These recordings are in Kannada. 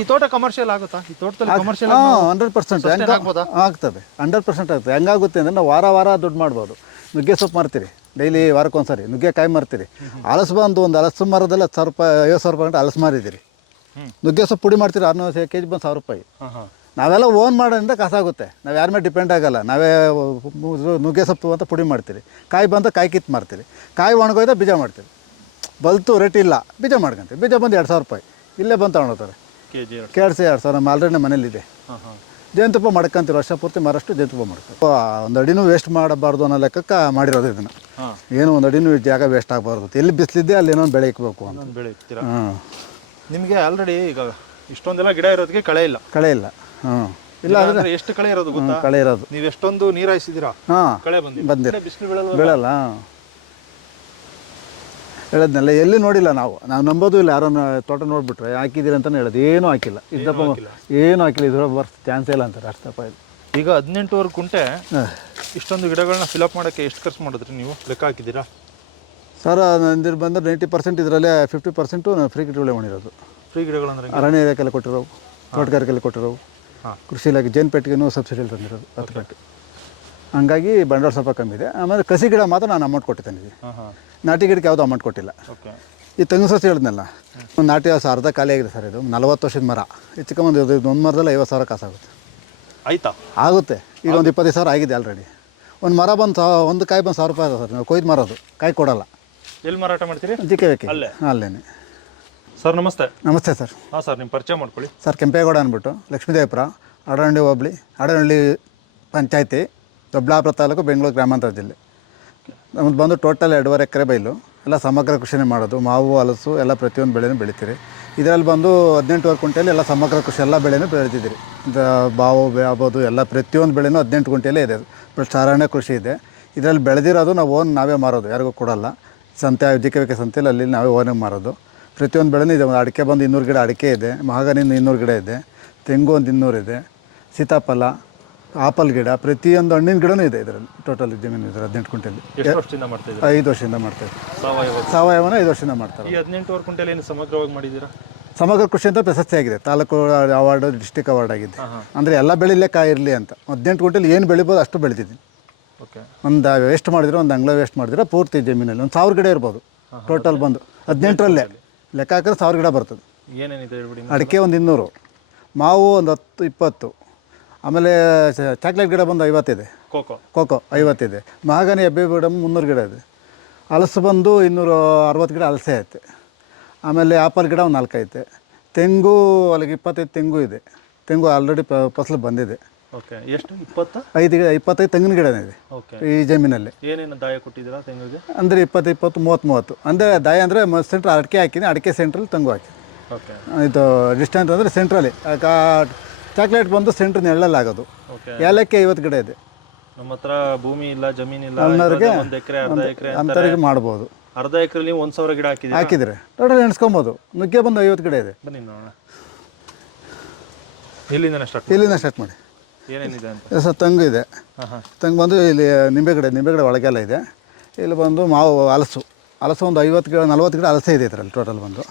ಈ ತೋಟ ಕಮರ್ಷಿಯಲ್ ಆಗುತ್ತಾ? ಈ ತೋಟದಲ್ಲಿ ಕಮರ್ಷಿಯಲ್ 100% ಆಗ್ತದೆ. 100% ಆಗ್ತದೆ. ಹೆಂಗಾಗುತ್ತೆ ಅಂದರೆ ನಾವು ವಾರ ದುಡ್ಡು ಮಾಡ್ಬೋದು. ನುಗ್ಗೆ ಸೊಪ್ಪು ಮಾರ್ತೀರಿ ಡೈಲಿ, ವಾರಕ್ಕೊಂದ್ಸರಿ ನುಗ್ಗೆಕಾಯಿ ಮಾರ್ತೀರಿ. ಹಲಸು ಬಂದು ಒಂದು ಹಲಸು ಮರದಲ್ಲಿ 10,000 ರೂಪಾಯಿ 50,000 ರೂಪಾಯಿ ಗಂಟೆ ಹಲಸು ಮಾರಿದ್ದೀರಿ. ನುಗ್ಗೆ ಸೊಪ್ಪು ಪುಡಿ ಮಾಡ್ತೀರಿ 600 ಕೆಜಿ ಬಂದು 1,000 ರೂಪಾಯಿ. ನಾವೆಲ್ಲ ಓನ್ ಮಾಡೋದ್ರಿಂದ ಕಾಸಾಗುತ್ತೆ. ನಾವು ಯಾರ ಮೇಲೆ ಡಿಪೆಂಡ್ ಆಗಲ್ಲ. ನಾವೇ ನುಗ್ಗೆ ಸೊಪ್ಪು ಅಂತ ಪುಡಿ ಮಾಡ್ತೀರಿ. ಕಾಯಿ ಬಂದು ಕಾಯಿ ಕಿತ್ತು ಮಾರ್ತೀರಿ. ಕಾಯಿ ಒಣಗೋಯ್ದ ಬೀಜ ಮಾಡ್ತೀರಿ. ಬಲ್ತು ರೇಟ್ ಇಲ್ಲ, ಬೀಜ ಮಾಡ್ಕೊಂತೀವಿ. ಬೀಜ ಬಂದು 2,000 ರೂಪಾಯಿ ಇಲ್ಲೇ ಬಂದು ತಗೊಂಡೋಗ್ತಾರೆ. ಕೇಳಿಸಿ 2,000 ನಮ್ಮ ಆಲ್ರೆಡಿ ನಮ್ಮ ಮನೇಲಿದೆ. ಜೇನುತುಪ್ಪ ಮಾಡ್ಕೊಂತೀವಿ, ವರ್ಷ ಪೂರ್ತಿ ಮಾರಷ್ಟು ಜೇನುತುಪ್ಪ ಮಾಡ್ತೀವಿ. ಒಂದು ಅಡಿನೂ ವೇಸ್ಟ್ ಮಾಡಬಾರ್ದು ಅನ್ನೋ ಲೆಕ್ಕಕ್ಕೆ ಮಾಡಿರೋದು ಇದನ್ನು. ಏನು ಒಂದು ಅಡಿನೂ ಜಾಗ ವೇಸ್ಟ್ ಆಗಬಾರ್ದು. ಎಲ್ಲಿ ಬಿಸಿಲಿದ್ದೆ ಅಲ್ಲಿ ಏನೋ ಬೆಳೆ ಇಕ್ಬೇಕು ಅಂತ ಬೆಳೆ. ನಿಮಗೆ ಆಲ್ರೆಡಿ ಈಗ ಇಷ್ಟೊಂದೆಲ್ಲ ಗಿಡ ಇರೋದಕ್ಕೆ ಕಳೆ ಇಲ್ಲ. ಇಲ್ಲ ಅಂದರೆ ಎಷ್ಟು ಕಳೆ ಇರೋದು ಗೊತ್ತಾ? ಕಳೆ ಇರೋದು. ನೀವು ಎಷ್ಟೊಂದು ನೀರು ಹಾಯಿಸಿದ್ದೀರಾ, ಕಳೆ ಬಂದಿಲ್ಲ. ಬಿಸಿಲು ಬೀಳಲ್ಲ. ಹೇಳೋದ್ನೆಲ್ಲ ಎಲ್ಲಿ ನೋಡಿಲ್ಲ ನಾವು ನಂಬೋದು ಇಲ್ಲ. ಯಾರೋ ತೋಟ ನೋಡ್ಬಿಟ್ರೆ ಹಾಕಿದ್ದೀರಿ ಅಂತಲೇ ಹೇಳೋದು. ಏನೂ ಹಾಕಿಲ್ಲ. ಇದ್ದಪ್ಪ ಏನೂ ಹಾಕಿಲ್ಲ. ಇದ್ರ ಬರ್ಸ್ ಚಾನ್ಸೇ ಇಲ್ಲ ಅಂತಾರೆ. ಅಷ್ಟಪ್ಪ ಇದು. ಈಗ 18 ಕುಂಟೆ ಇಷ್ಟೊಂದು ಗಿಡಗಳನ್ನ ಫಿಲಪ್ ಮಾಡೋಕ್ಕೆ ಎಷ್ಟು ಖರ್ಚು ಮಾಡಿದ್ರಿ ನೀವು? ಲೆಕ್ಕ ಹಾಕಿದ್ದೀರಾ ಸರ್? ನಂದಿರು ಬಂದು 90% ಇದರಲ್ಲೇ 50% ಫ್ರೀ ಗಿಡಗಳೇ ಮಾಡಿರೋದು. ಫ್ರೀ ಗಿಡಗಳಂದ್ರೆ ಅರಣ್ಯ ಇಲಾಖೆಲ್ಲ ಕೊಟ್ಟಿರೋವು, ತೋಟಗಾರಿಕೆಲ್ಲ ಕೊಟ್ಟಿರೋವು, ಕೃಷಿ ಇಲಾಖೆ ಜೇನುಪೆಟ್ಟಿಗೆನೂ ಸಬ್ಸಿಡಿಯಲ್ಲಿ ತಂದಿರೋದು 10 ಗಂಟೆ. ಹಂಗಾಗಿ ಬಂಡವಾಳ ಸ್ವಲ್ಪ ಕಮ್ಮಿ ಇದೆ. ಆಮೇಲೆ ಕಸಿ ಗಿಡ ಮಾತ್ರ ನಾನು ಅಮೌಂಟ್ ಕೊಟ್ಟಿದ್ದೇನೆ. ನಾಟಿ ಗಿಡಕ್ಕೆ ಯಾವುದೂ ಅಮೌಂಟ್ ಕೊಟ್ಟಿಲ್ಲ. ಈ ತೆಂಗು ಸಸಿ ಹೇಳಿದ್ನಲ್ಲ, ಒಂದು ನಾಟಿ ಹಸ ಅರ್ಧ ಖಾಲಿ ಆಗಿದೆ ಸರ್. ಇದು 40 ವರ್ಷದ ಮರ. ಹೆಚ್ಚು ಕಮ್ಮಿ ಒಂದು ಮರದಲ್ಲಿ 50,000 ಕಾಸಾಗುತ್ತೆ. ಆಯ್ತಾ? ಆಗುತ್ತೆ. ಈಗ ಒಂದು 25,000 ಆಗಿದೆ ಆಲ್ರೆಡಿ. ಒಂದು ಮರ ಬಂದು ಒಂದು ಕಾಯಿ ಬಂದು 1,000 ರೂಪಾಯಿ ಇದೆ ಸರ್. ನಾವು ಕೊಯ್ದು ಮಾರೋದು, ಕಾಯಿ ಕೊಡಲ್ಲ. ಎಲ್ಲಿ ಮಾರಾಟ ಮಾಡ್ತೀರಿ? ಜಿಕೆವೇಕೆ ಅಲ್ಲೇನೆ. ಸರ್ ನಮಸ್ತೆ. ನಮಸ್ತೆ ಸರ್. ಹಾಂ ಸರ್, ನಿಮ್ಮ ಪರಿಚಯ ಮಾಡ್ಕೊಳ್ಳಿ. ಸರ್ ಕೆಂಪೇಗೌಡ ಅಂದ್ಬಿಟ್ಟು, ಲಕ್ಷ್ಮೀದೇವಪುರ, ಅಡನಹಳ್ಳಿ ಹೋಬಳಿ, ಅಡನಹಳ್ಳಿ ಪಂಚಾಯತಿ, ದೊಡ್ಡಬಳ್ಳಾಪುರ ತಾಲೂಕು, ಬೆಂಗಳೂರು ಗ್ರಾಮಾಂತರ ಜಿಲ್ಲೆ. ನಮ್ಮದು ಬಂದು ಟೋಟಲ್ 2.5 ಎಕರೆ ಬೈಲು. ಎಲ್ಲ ಸಮಗ್ರ ಕೃಷಿನೇ ಮಾಡೋದು. ಮಾವು, ಹಲಸು ಎಲ್ಲ ಪ್ರತಿಯೊಂದು ಬೆಳೆನೂ ಬೆಳಿತೀರಿ. ಇದರಲ್ಲಿ ಬಂದು 18 ಕುಂಟೆಯಲ್ಲಿ ಎಲ್ಲ ಸಮಗ್ರ ಕೃಷಿ ಎಲ್ಲ ಬೆಳೆನೂ ಬೆಳೆದಿದ್ದೀರಿ. ಬಾವು ಆಗ್ಬೋದು ಎಲ್ಲ ಪ್ರತಿಯೊಂದು ಬೆಳೆನೂ 18 ಕುಂಟೆಯಲ್ಲೇ ಇದೆ. ಪ್ಲಸ್ ಅರಣ್ಯ ಕೃಷಿ ಇದೆ. ಇದರಲ್ಲಿ ಬೆಳೆದಿರೋದು ನಾವು ನಾವೇ ಮಾರೋದು, ಯಾರಿಗೂ ಕೊಡಲ್ಲ. ಸಂತೆ ಜಿಕೆವಿಕೆ ಸಂತೆಯಲ್ಲಿ ಅಲ್ಲಿ ನಾವೇ ಓನಾಗಿ ಮಾರೋದು. ಪ್ರತಿಯೊಂದು ಬೆಳೆನೂ ಇದೆ. ಅಡಿಕೆ ಬಂದು 200 ಗಿಡ ಅಡಿಕೆ ಇದೆ. ಮಹಾಗನಿಂದ 200 ಗಿಡ ಇದೆ. ತೆಂಗು ಒಂದು 200 ಇದೆ. ಸೀತಾಫಲ, ಆಪಲ್ ಗಿಡ, ಪ್ರತಿಯೊಂದು ಹಣ್ಣಿನ ಗಿಡನೂ ಇದೆ ಇದರಲ್ಲಿ. ಟೋಟಲ್ ಜಮೀನು ಇದೆ 18 ಕುಂಟೆಯಲ್ಲಿ. 5 ವರ್ಷದಿಂದ ಮಾಡ್ತಾಯಿದ್ದೀವಿ. ಸಾವಯವನ 5 ವರ್ಷದಿಂದ ಮಾಡ್ತಾರೆ. ಈ 18 ಕುಂಟೆಯಲ್ಲಿ ಏನು ಸಮಗ್ರವಾಗಿ ಮಾಡಿದ್ದೀರಾ? ಸಮಗ್ರ ಕೃಷಿ ಅಂತ ಪ್ರಶಸ್ತಿ ಆಗಿದೆ. ತಾಲೂಕು ಅವಾರ್ಡು, ಡಿಸ್ಟಿಕ್ ಅವಾರ್ಡ್ ಆಗಿದೆ. ಅಂದರೆ ಎಲ್ಲ ಬೆಳಿಲೇ ಕಾಯಿ ಇರಲಿ ಅಂತ. 18 ಕುಂಟೆಲಿ ಏನು ಬೆಳಿಬೋದು ಅಷ್ಟು ಬೆಳಿತಿದ್ದೀನಿ. ಒಂದು ವೇಸ್ಟ್ ಮಾಡಿದ್ರೆ, ಒಂದು ಅಂಗ್ಳ ವೇಸ್ಟ್ ಮಾಡಿದ್ರೆ ಪೂರ್ತಿ ಜಮೀನಲ್ಲಿ ಒಂದು 1000 ಗಿಡ ಇರ್ಬೋದು. ಟೋಟಲ್ ಬಂದು 18ರಲ್ಲೇ ಲೆಕ್ಕ ಹಾಕಿದ್ರೆ 1000 ಗಿಡ ಬರ್ತದೆ. ಏನೇನಿದೆ ಹೇಳ್ಬಿಡಿ. ಅಡಿಕೆ ಒಂದು 200, ಮಾವು ಒಂದು 10-20, ಆಮೇಲೆ ಚಾಕ್ಲೇಟ್ ಗಿಡ ಬಂದು 50 ಇದೆ. ಕೋಕೋ 50 ಇದೆ. ಮಹಾಗನಿ ಹೆಬ್ಬೆ ಗಿಡ 300 ಗಿಡ ಇದೆ. ಹಲಸು ಬಂದು 260 ಗಿಡ ಹಲಸೆ ಐತೆ. ಆಮೇಲೆ ಆಪಲ್ ಗಿಡ ಒಂದು 4 ಐತೆ. ತೆಂಗು ಅಲ್ಲಿಗೆ 25 ತೆಂಗು ಇದೆ. ತೆಂಗು ಆಲ್ರೆಡಿ ಫಸಲು ಬಂದಿದೆ. ಎಷ್ಟು? 25 ತೆಂಗಿನ ಗಿಡ ಇದೆ ಈ ಜಮೀನಲ್ಲಿ. ಏನೇನು ದಾಯ ಕೊಟ್ಟಿದ್ದೀರಾ ತೆಂಗಿಗೆ? ಅಂದರೆ 20, 30. ಅಂದರೆ ದಾಯ ಅಂದರೆ ಸೆಂಟ್ರ್ ಅಡಿಕೆ ಹಾಕಿದ್ದೀನಿ. ಅಡಿಕೆ ಸೆಂಟ್ರಲ್ಲಿ ತೆಂಗು ಹಾಕಿ. ಇದು ಡಿಸ್ಟೆನ್ಸ್ ಅಂದರೆ ಸೆಂಟ್ರಲ್ಲಿ. ಚಾಕ್ಲೇಟ್ ಬಂದು ಸೆಂಟ್ರ್ ನೆರಳಲ್ಲಿ ಆಗೋದು. ಏಲಕ್ಕಿ 50 ಗಿಡ ಇದೆ. ನಮ್ಮ ಹತ್ರ ಭೂಮಿ ಇಲ್ಲ, ಜಮೀನಿಲ್ಲ, ಅನ್ನೋರಿಗೆ ಅರ್ಧ ಎಕರೆ ಅಂಥವ್ರಿಗೆ ಮಾಡ್ಬೋದು. ಅರ್ಧ ಎಕರೆ ನೀವು 1,000 ಗಿಡ ಹಾಕಿದ್ರೆ ಟೋಟಲ್ ಎಣಿಸ್ಕೊಬೋದು. ನುಗ್ಗೆ ಬಂದು 50 ಗಿಡ ಇದೆ. ಬನ್ನಿ ನೋಡೋಣ. ಇಲ್ಲಿಂದ ಸ್ಟಾರ್ಟ್ ಮಾಡಿ. ಏನೇನಿದೆ ಅಂತ ಸರ್? ತೆಂಗು ಇದೆ. ತೆಂಗು ಬಂದು ಇಲ್ಲಿ ನಿಂಬೆ ಗಿಡ ಒಳಗೆಲ್ಲ ಇದೆ. ಇಲ್ಲಿ ಬಂದು ಮಾವು, ಹಲಸು ಒಂದು 50 ಗಿಡ 40 ಗಿಡ ಹಲಸೆ ಇದೆ ಇದರಲ್ಲಿ ಟೋಟಲ್ ಬಂದು.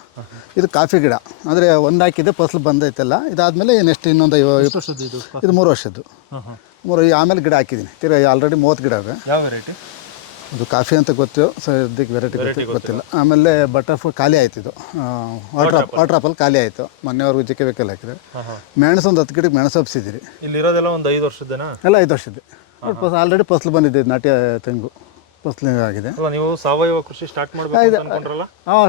ಇದು ಕಾಫಿ ಗಿಡ. ಅಂದರೆ ಒಂದು ಹಾಕಿದೆ, ಫಸಲು ಬಂದೈತೆಲ್ಲ. ಇದಾದಮೇಲೆ ನೆಕ್ಸ್ಟ್ ಇನ್ನೊಂದು 50 ವರ್ಷದ್ದು. ಇದು 3 ವರ್ಷದ್ದು. ಆಮೇಲೆ ಗಿಡ ಹಾಕಿದ್ದೀನಿ. ತಿರ್ಗಿ ಆಲ್ರೆಡಿ 30 ಗಿಡ ಇದೆ. ಯಾವ ವೆರೈಟಿ? ಇದು ಕಾಫಿ ಅಂತ ಗೊತ್ತು, ಸದ್ಯಕ್ಕೆ ವೆರೈಟಿ ಗೊತ್ತಿಲ್ಲ. ಆಮೇಲೆ ಬಟರ್ಫ್ಲೈ ಖಾಲಿ ಆಯ್ತು. ಇದು ವಾಟರ್ ಆಪಲ್ ಖಾಲಿ ಆಯಿತು. ಮೊನ್ನೆವರೆಗೂ ಜಿಕೆಬೇಕಲ್ಲ ಹಾಕಿದೆ. ಮೆಣಸು ಒಂದು 10 ಗಿಡಕ್ಕೆ ಮೆಣಸು ಹಬ್ಸಿದ್ದೀರಿ. ಇಲ್ಲಿರೋದೆಲ್ಲ ಒಂದು 5 ವರ್ಷದ್ದೇನಾ? ಎಲ್ಲ 5 ವರ್ಷದ್ದು. ಆಲ್ರೆಡಿ ಫಸಲು ಬಂದಿದೆ. ನಾಟಿ ತೆಂಗು ಫಸಲು ಆಗಿದೆ. ನೀವು ಸಾವಯವ ಕೃಷಿ ಸ್ಟಾರ್ಟ್ ಮಾಡಬೇಕು ಅನ್ಕೊಂಡ್ರಲ್ಲ?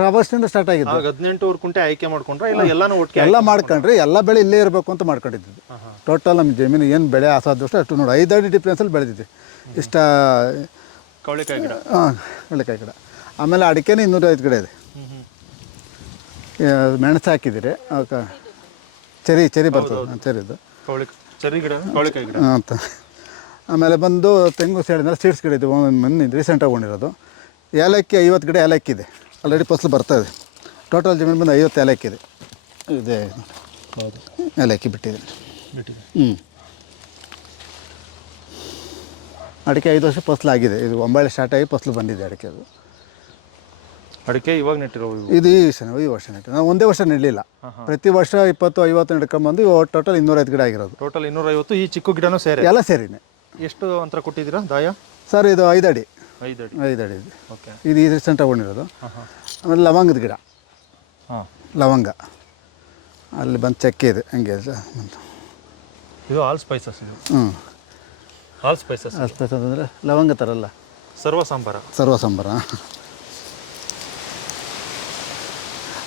ಅವತ್ತಿಂದ ಸ್ಟಾರ್ಟ್ ಆಗಿದೆ. 18 ಕುಂಟೆ ಆಯ್ಕೆ ಮಾಡ್ಕೊಂಡ್ರೆ ಇಲ್ಲ ಎಲ್ಲಾನು ಒಟ್ಟಿಗೆ ಎಲ್ಲ ಮಾಡ್ಕೊಂಡ್ರಿ. ಎಲ್ಲ ಬೆಳೆ ಇಲ್ಲೇ ಇರಬೇಕು ಅಂತ ಮಾಡ್ಕೊಂಡಿದ್ದು. ಟೋಟಲ್ ನಮ್ಮ ಜಮೀನು ಏನು ಬೆಳೆ ಆಸಾದಷ್ಟು ಅಷ್ಟು ನೋಡಿ 5 ಅಡಿ ಡಿಫ್ರೆನ್ಸಲ್ಲಿ ಬೆಳೆದಿದ್ದೆ. ಇಷ್ಟ ಕವಳಿಕಾಯಿ ಗಿಡ. ಕವಳಿಕಾಯಿ ಗಿಡ. ಆಮೇಲೆ ಅಡಿಕೆನೇ 205 ಗಿಡ ಇದೆ. ಮೆಣಸು ಹಾಕಿದ್ದೀರಿ. ಚೆರಿ ಬರ್ತದೆ. ಚೆರಿದು ಕವಳಿಕಾಯಿ ಗಿಡ ಅಂತ. ಆಮೇಲೆ ಬಂದು ತೆಂಗು ಸೈಡಿಂದ ಸೀಡ್ಸ್ ಗಿಡ ಇದೆ. ಮೊನ್ನೆ ರೀಸೆಂಟಾಗಿ ಕೊಂಡಿರೋದು. ಏಲಕ್ಕಿ 50 ಗಿಡ ಏಲಕ್ಕಿ ಇದೆ. ಆಲ್ರೆಡಿ ಫಸಲು ಬರ್ತಾಯಿದೆ. ಟೋಟಲ್ ಜಮೀನು ಬಂದು 50 ಏಲಕ್ಕಿ ಇದೆ. ಏಲಕ್ಕಿ ಬಿಟ್ಟಿದೆ. ಅಡಿಕೆ 5 ವರ್ಷ ಫಸಲು ಆಗಿದೆ. ಇದು ಒಂಬಳೆ ಸ್ಟಾರ್ಟ್ ಆಗಿ ಫಸಲು ಬಂದಿದೆ ಅಡಿಕೆ. ಅದು ಅಡಿಕೆ ಇವಾಗ ನೆಟ್ಟಿರೋ ಇದು ಈ ವರ್ಷ ನೆಟ್ಟು ನಾವು ಒಂದೇ ವರ್ಷ ನೆಡಲಿಲ್ಲ. ಪ್ರತಿ ವರ್ಷ 20-50 ನೆಡ್ಕೊಂಬಂದು ಟೋಟಲ್ 205 ಗಿಡ ಆಗಿರೋದು. ಟೋಟಲ್ 250. ಈ ಚಿಕ್ಕ ಗಿಡನೂ ಸೇರಿ ಎಲ್ಲ ಸೇರಿನೇ. ಎಷ್ಟು ಅಂತರ ಕೊಟ್ಟಿದ್ದೀರಾ ದಾಯ? ಸರ್ ಇದು 5 ಅಡಿ. 5 ಅಡಿ. 5 ಅಡಿ ಇದೆ. ಓಕೆ. ಇದು ರೀಸೆಂಟ್ ತಗೊಂಡಿರೋದು. ಆಮೇಲೆ ಲವಂಗದ ಗಿಡ. ಲವಂಗ ಅಲ್ಲಿ ಬಂದು ಚಕ್ಕೆ ಇದೆ ಹಂಗೆ. ಇದು ಆಲ್ ಸ್ಪೈಸಸ್. ಆಲ್ ಸ್ಪೈಸಸ್ ಅಂದರೆ ಲವಂಗ ಥರಲ್ಲ, ಸರ್ವ ಸಾಂಬಾರ.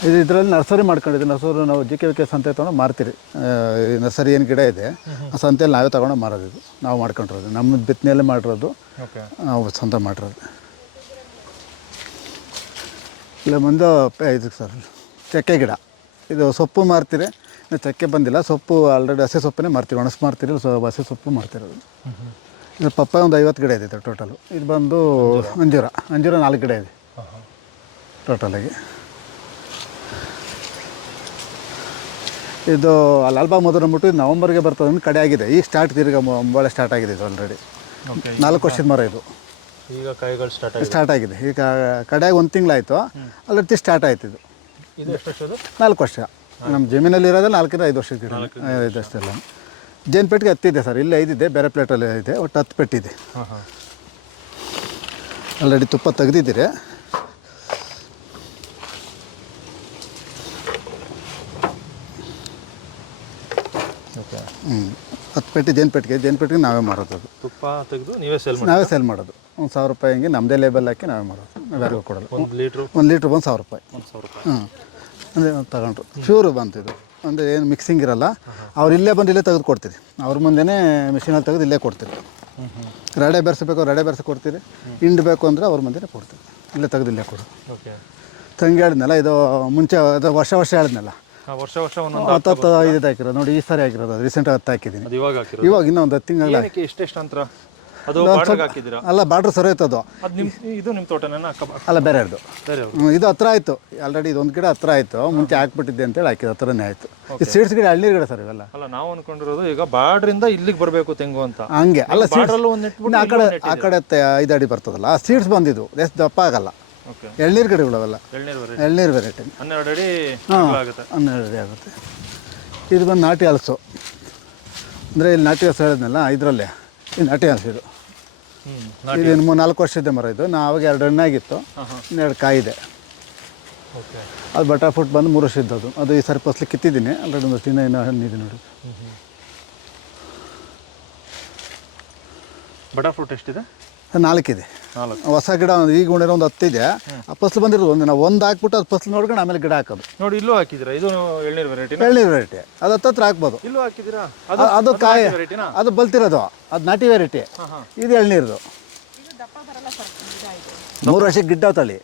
ಇದು ಇದರಲ್ಲಿ ನರ್ಸರಿ ಮಾಡ್ಕೊಂಡಿದ್ದೀವಿ. ನರ್ಸರಿ ನಾವು JKVK ಸಂತೆ ತೊಗೊಂಡು ಮಾರ್ತೀರಿ. ನರ್ಸರಿ ಏನು ಗಿಡ ಇದೆ ಆ ಸಂತೆಯಲ್ಲಿ ನಾವೇ ತೊಗೊಂಡು ಮಾರೋದು. ಇದು ನಾವು ಮಾಡ್ಕೊಂಡಿರೋದು, ನಮ್ಮ ಬಿತ್ತನೆಯಲ್ಲೇ ಮಾಡಿರೋದು, ನಾವು ಸ್ವಂತ ಮಾಡಿರೋದು. ಇಲ್ಲ ಮುಂದೆ ಇದು ಸರ್ ಚಕ್ಕೆ ಗಿಡ. ಇದು ಸೊಪ್ಪು ಮಾರ್ತೀರಿ. ಚಕ್ಕೆ ಬಂದಿಲ್ಲ, ಸೊಪ್ಪು ಆಲ್ರೆಡಿ ಹಸಿ ಸೊಪ್ಪನ್ನೇ ಮಾರ್ತೀವಿ. ಒಣಸು ಮಾರ್ತೀರಿ, ಹಸಿ ಸೊಪ್ಪು ಮಾರ್ತಿರೋದು. ಇದು ಪಪ್ಪಾಯ ಒಂದು 50 ಗಿಡ ಇದೆ ಟೋಟಲು. ಇದು ಬಂದು ಅಂಜೂರ 4 ಗಿಡ ಇದೆ ಟೋಟಲಾಗಿ. ಇದು ಲಾಲ್ಬಾಗ್ ಮಧುರ್ ಅಂದ್ಬಿಟ್ಟು ಇದು ನವಂಬರ್ಗೆ ಬರ್ತದೆ ಅಂತ ಕಡೆ ಆಗಿದೆ. ಈಗ ತಿರ್ಗ ಮೊಳೆ ಸ್ಟಾರ್ಟ್ ಆಗಿದೆ. ಇದು ಆಲ್ರೆಡಿ 4 ವರ್ಷದ ಮರ. ಇದು ಈಗ ಕಾಯಿಗಳು ಸ್ಟಾರ್ಟ್ ಆಗಿದೆ. ಈಗ ಕಡೆಯಾಗಿ 1 ತಿಂಗಳಾಯಿತು, ಅಲ್ಲರ್ತಿ ಸ್ಟಾರ್ಟ್ ಆಯ್ತು. ಇದು ಎಷ್ಟು ವರ್ಷದ್ದು? 4 ವರ್ಷ. ನಮ್ಮ ಜಮೀನಲ್ಲಿ ಇರೋದೇ 4-5 ವರ್ಷದ ಗಿಡ. 5 ವರ್ಷದಲ್ಲ. ಜೇನು ಪೆಟ್ಟಿಗೆ 10 ಇದೆ ಸರ್. ಇಲ್ಲಿ 5 ಇದೆ, ಬೇರೆ ಪ್ಲೇಟಲ್ಲಿ ಇದೆ. ಒಟ್ಟು 10 ಪೆಟ್ಟಿದೆ. ಆಲ್ರೆಡಿ ತುಪ್ಪ ತೆಗೆದಿದ್ದೀರಿ. ಓಕೆ. 10 ಪೆಟ್ಟಿ ಜೇನು ಪೆಟ್ಟಿಗೆ ನಾವೇ ಮಾರೋದು. ಅದು ತುಪ್ಪ ತೆಗೆದು ನಾವೇ ಸೇಲ್ ಮಾಡೋದು. 1000 ರೂಪಾಯಿ ಹಿಂಗೆ ನಮ್ಮದೇ ಲೇಬಲ್ ಹಾಕಿ ನಾವೇ ಮಾಡೋದು. ನಾವು ಯಾರಿಗೂ ಕೊಡೋಲ್ಲ. 1 ಲೀಟ್ರ್ ಬಂದು 1000 ರೂಪಾಯಿ. ಅಂದರೆ ತಗೊಂಡ್ರು ಪ್ಯೂರು ಬಂತು. ಇದು ಅಂದರೆ ಏನು ಮಿಕ್ಸಿಂಗ್ ಇರಲ್ಲ. ಅವ್ರು ಇಲ್ಲೇ ಬಂದು ಇಲ್ಲೇ ತೆಗೆದು ಕೊಡ್ತೀರಿ. ಅವ್ರ ಮುಂದೆನೇ ಮಿಷಿನಲ್ಲಿ ತೆಗೆದು ಇಲ್ಲೇ ಕೊಡ್ತೀರಿ. ರಡೆ ಬೆರೆಸಬೇಕು, ರಡೆ ಬೆರೆಸಿ ಕೊಡ್ತೀರಿ. ಹಿಂಡು ಬೇಕು ಅಂದರೆ ಅವ್ರ ಮುಂದೆನೇ ಕೊಡ್ತೀರಿ. ಇಲ್ಲೇ ತೆಗೆದು ಇಲ್ಲೇ ಕೊಡು. ಓಕೆ. ತಂಗಿ ಹೇಳಿದ್ನಲ್ಲ, ಇದು ಮುಂಚೆ ಅದು ವರ್ಷ ಹೇಳಿದ್ನಲ್ಲ, ವರ್ಷ 10-5 ಹಾಕಿರೋದು ನೋಡಿ. ಈ ಸಾರಿ ಹಾಕಿರೋದು ಅದು ರೀಸೆಂಟಾಗಿ 10 ಹಾಕಿದ್ದೀನಿ. ಇವಾಗ ಇನ್ನೂ ಒಂದು 10 ತಿಂಗಳ. ಎಷ್ಟು ಅಂತರ? ಅದು ಬಾರ್ಡರ್ ಹಾಕಿದ್ದೀರಾ? ಅಲ್ಲ, ಬಾರ್ಡ್ರ್ ಸರಿ ಹೋಯ್ತದು. ಇದು ನಿಮ್ಮ ತೋಟನ? ಅಲ್ಲ, ಬೇರೆಯದು. ಇದು ಹತ್ರ ಆಯಿತು. ಆಲ್ರೆಡಿ ಇದೊಂದು ಗಿಡ ಹತ್ರ ಆಯಿತು. ಮುಂಚೆ ಹಾಕ್ಬಿಟ್ಟಿದ್ದೆ ಅಂತೇಳಿ ಹಾಕಿದ್ದು ಹತ್ರನೇ ಆಯಿತು. ಈ ಸೀಡ್ಸ್ ಗಿಡ ಹಳ್ಳಿ ಗಿಡ ಸರ್ ಇವೆಲ್ಲ. ಅಲ್ಲ, ನಾವು ಅನ್ಕೊಂಡಿರೋದು ಈಗ ಬಾರ್ಡ್ರಿಂದ ಇಲ್ಲಿಗೆ ಬರಬೇಕು ತೆಂಗು ಅಂತ. ಹಂಗೆ ಅಲ್ಲ, ಆ ಕಡೆ 5 ಅಡಿ ಬರ್ತದಲ್ಲ, ಆ ಸೀಡ್ಸ್ ಬಂದಿದ್ದು ಎಷ್ಟು ದಪ್ಪ ಆಗಲ್ಲ. ಎಳ್ನೀರು ಗಿಡಗಳು ಅವೆಲ್ಲ. ಎಳ್ನೀರು ವೆರೈಟಿ 12 ಅಡಿ. 12 ಅಡಿ ಆಗುತ್ತೆ. ಇದು ಬಂದು ನಾಟಿ ಹಲಸು. ಅಂದರೆ ಇಲ್ಲಿ ನಾಟಿ ಹಲಸು ಹೇಳಿದ್ನಲ್ಲ, ಇದರಲ್ಲೇ ಇದು ನಾಟಿ ಹಲಸು. ಇದು 4 ವರ್ಷದ ಮರ. ಇದು ನಾವು 2 ಹಣ್ಣಾಗಿತ್ತು, 2 ಕಾಯಿದೆ. ಅದು ಬಟರ್ ಫ್ರೂಟ್ ಬಂದು 3 ವರ್ಷ ಇದ್ದದು. ಅದು ಈ ಸಾರಿ ಫಸಲು ಕಿತ್ತಿದ್ದೀನಿ. ಆಲ್ರೆಡಿ ಒಂದು ಇನ್ನೂ ಹಣ್ಣಿದೆ ನೋಡಿ. ಬಟರ್ ಫ್ರೂಟ್ ಎಷ್ಟಿದೆ? 4 ಇದೆ. ಹೊಸ ಗಿಡ ಈಗ ಉಣಿರೋ ಒಂದು 10 ಇದೆ. ಆ ಫಸಲು ಬಂದಿರೋದು ನಾವು ಒಂದು ಹಾಕ್ಬಿಟ್ಟು ಅದು ಫಸಲು ನೋಡ್ಕೊಂಡು ಆಮೇಲೆ ಗಿಡ ಹಾಕೋದು. ನೋಡಿ, ಇಲ್ಲೂ ಹಾಕಿದ್ದೀರಾ? ಇದು ಎಳ್ನೀರು ವೆರೈಟಿ. ಅದು ಹತ್ರ ಹಾಕ್ಬೋದು. ಇಲ್ಲೂ ಹಾಕಿದ್ದೀರಾ? ಅದು ಕಾಯಿ, ಅದು ಬಲ್ತಿರೋದು. ಅದು ನಾಟಿ ವೆರೈಟಿ. ಇದು ಎಳ್ನೀರ್ದು. 3 ವರ್ಷಕ್ಕೆ ಗಿಡ್ಡ ತಳಿ.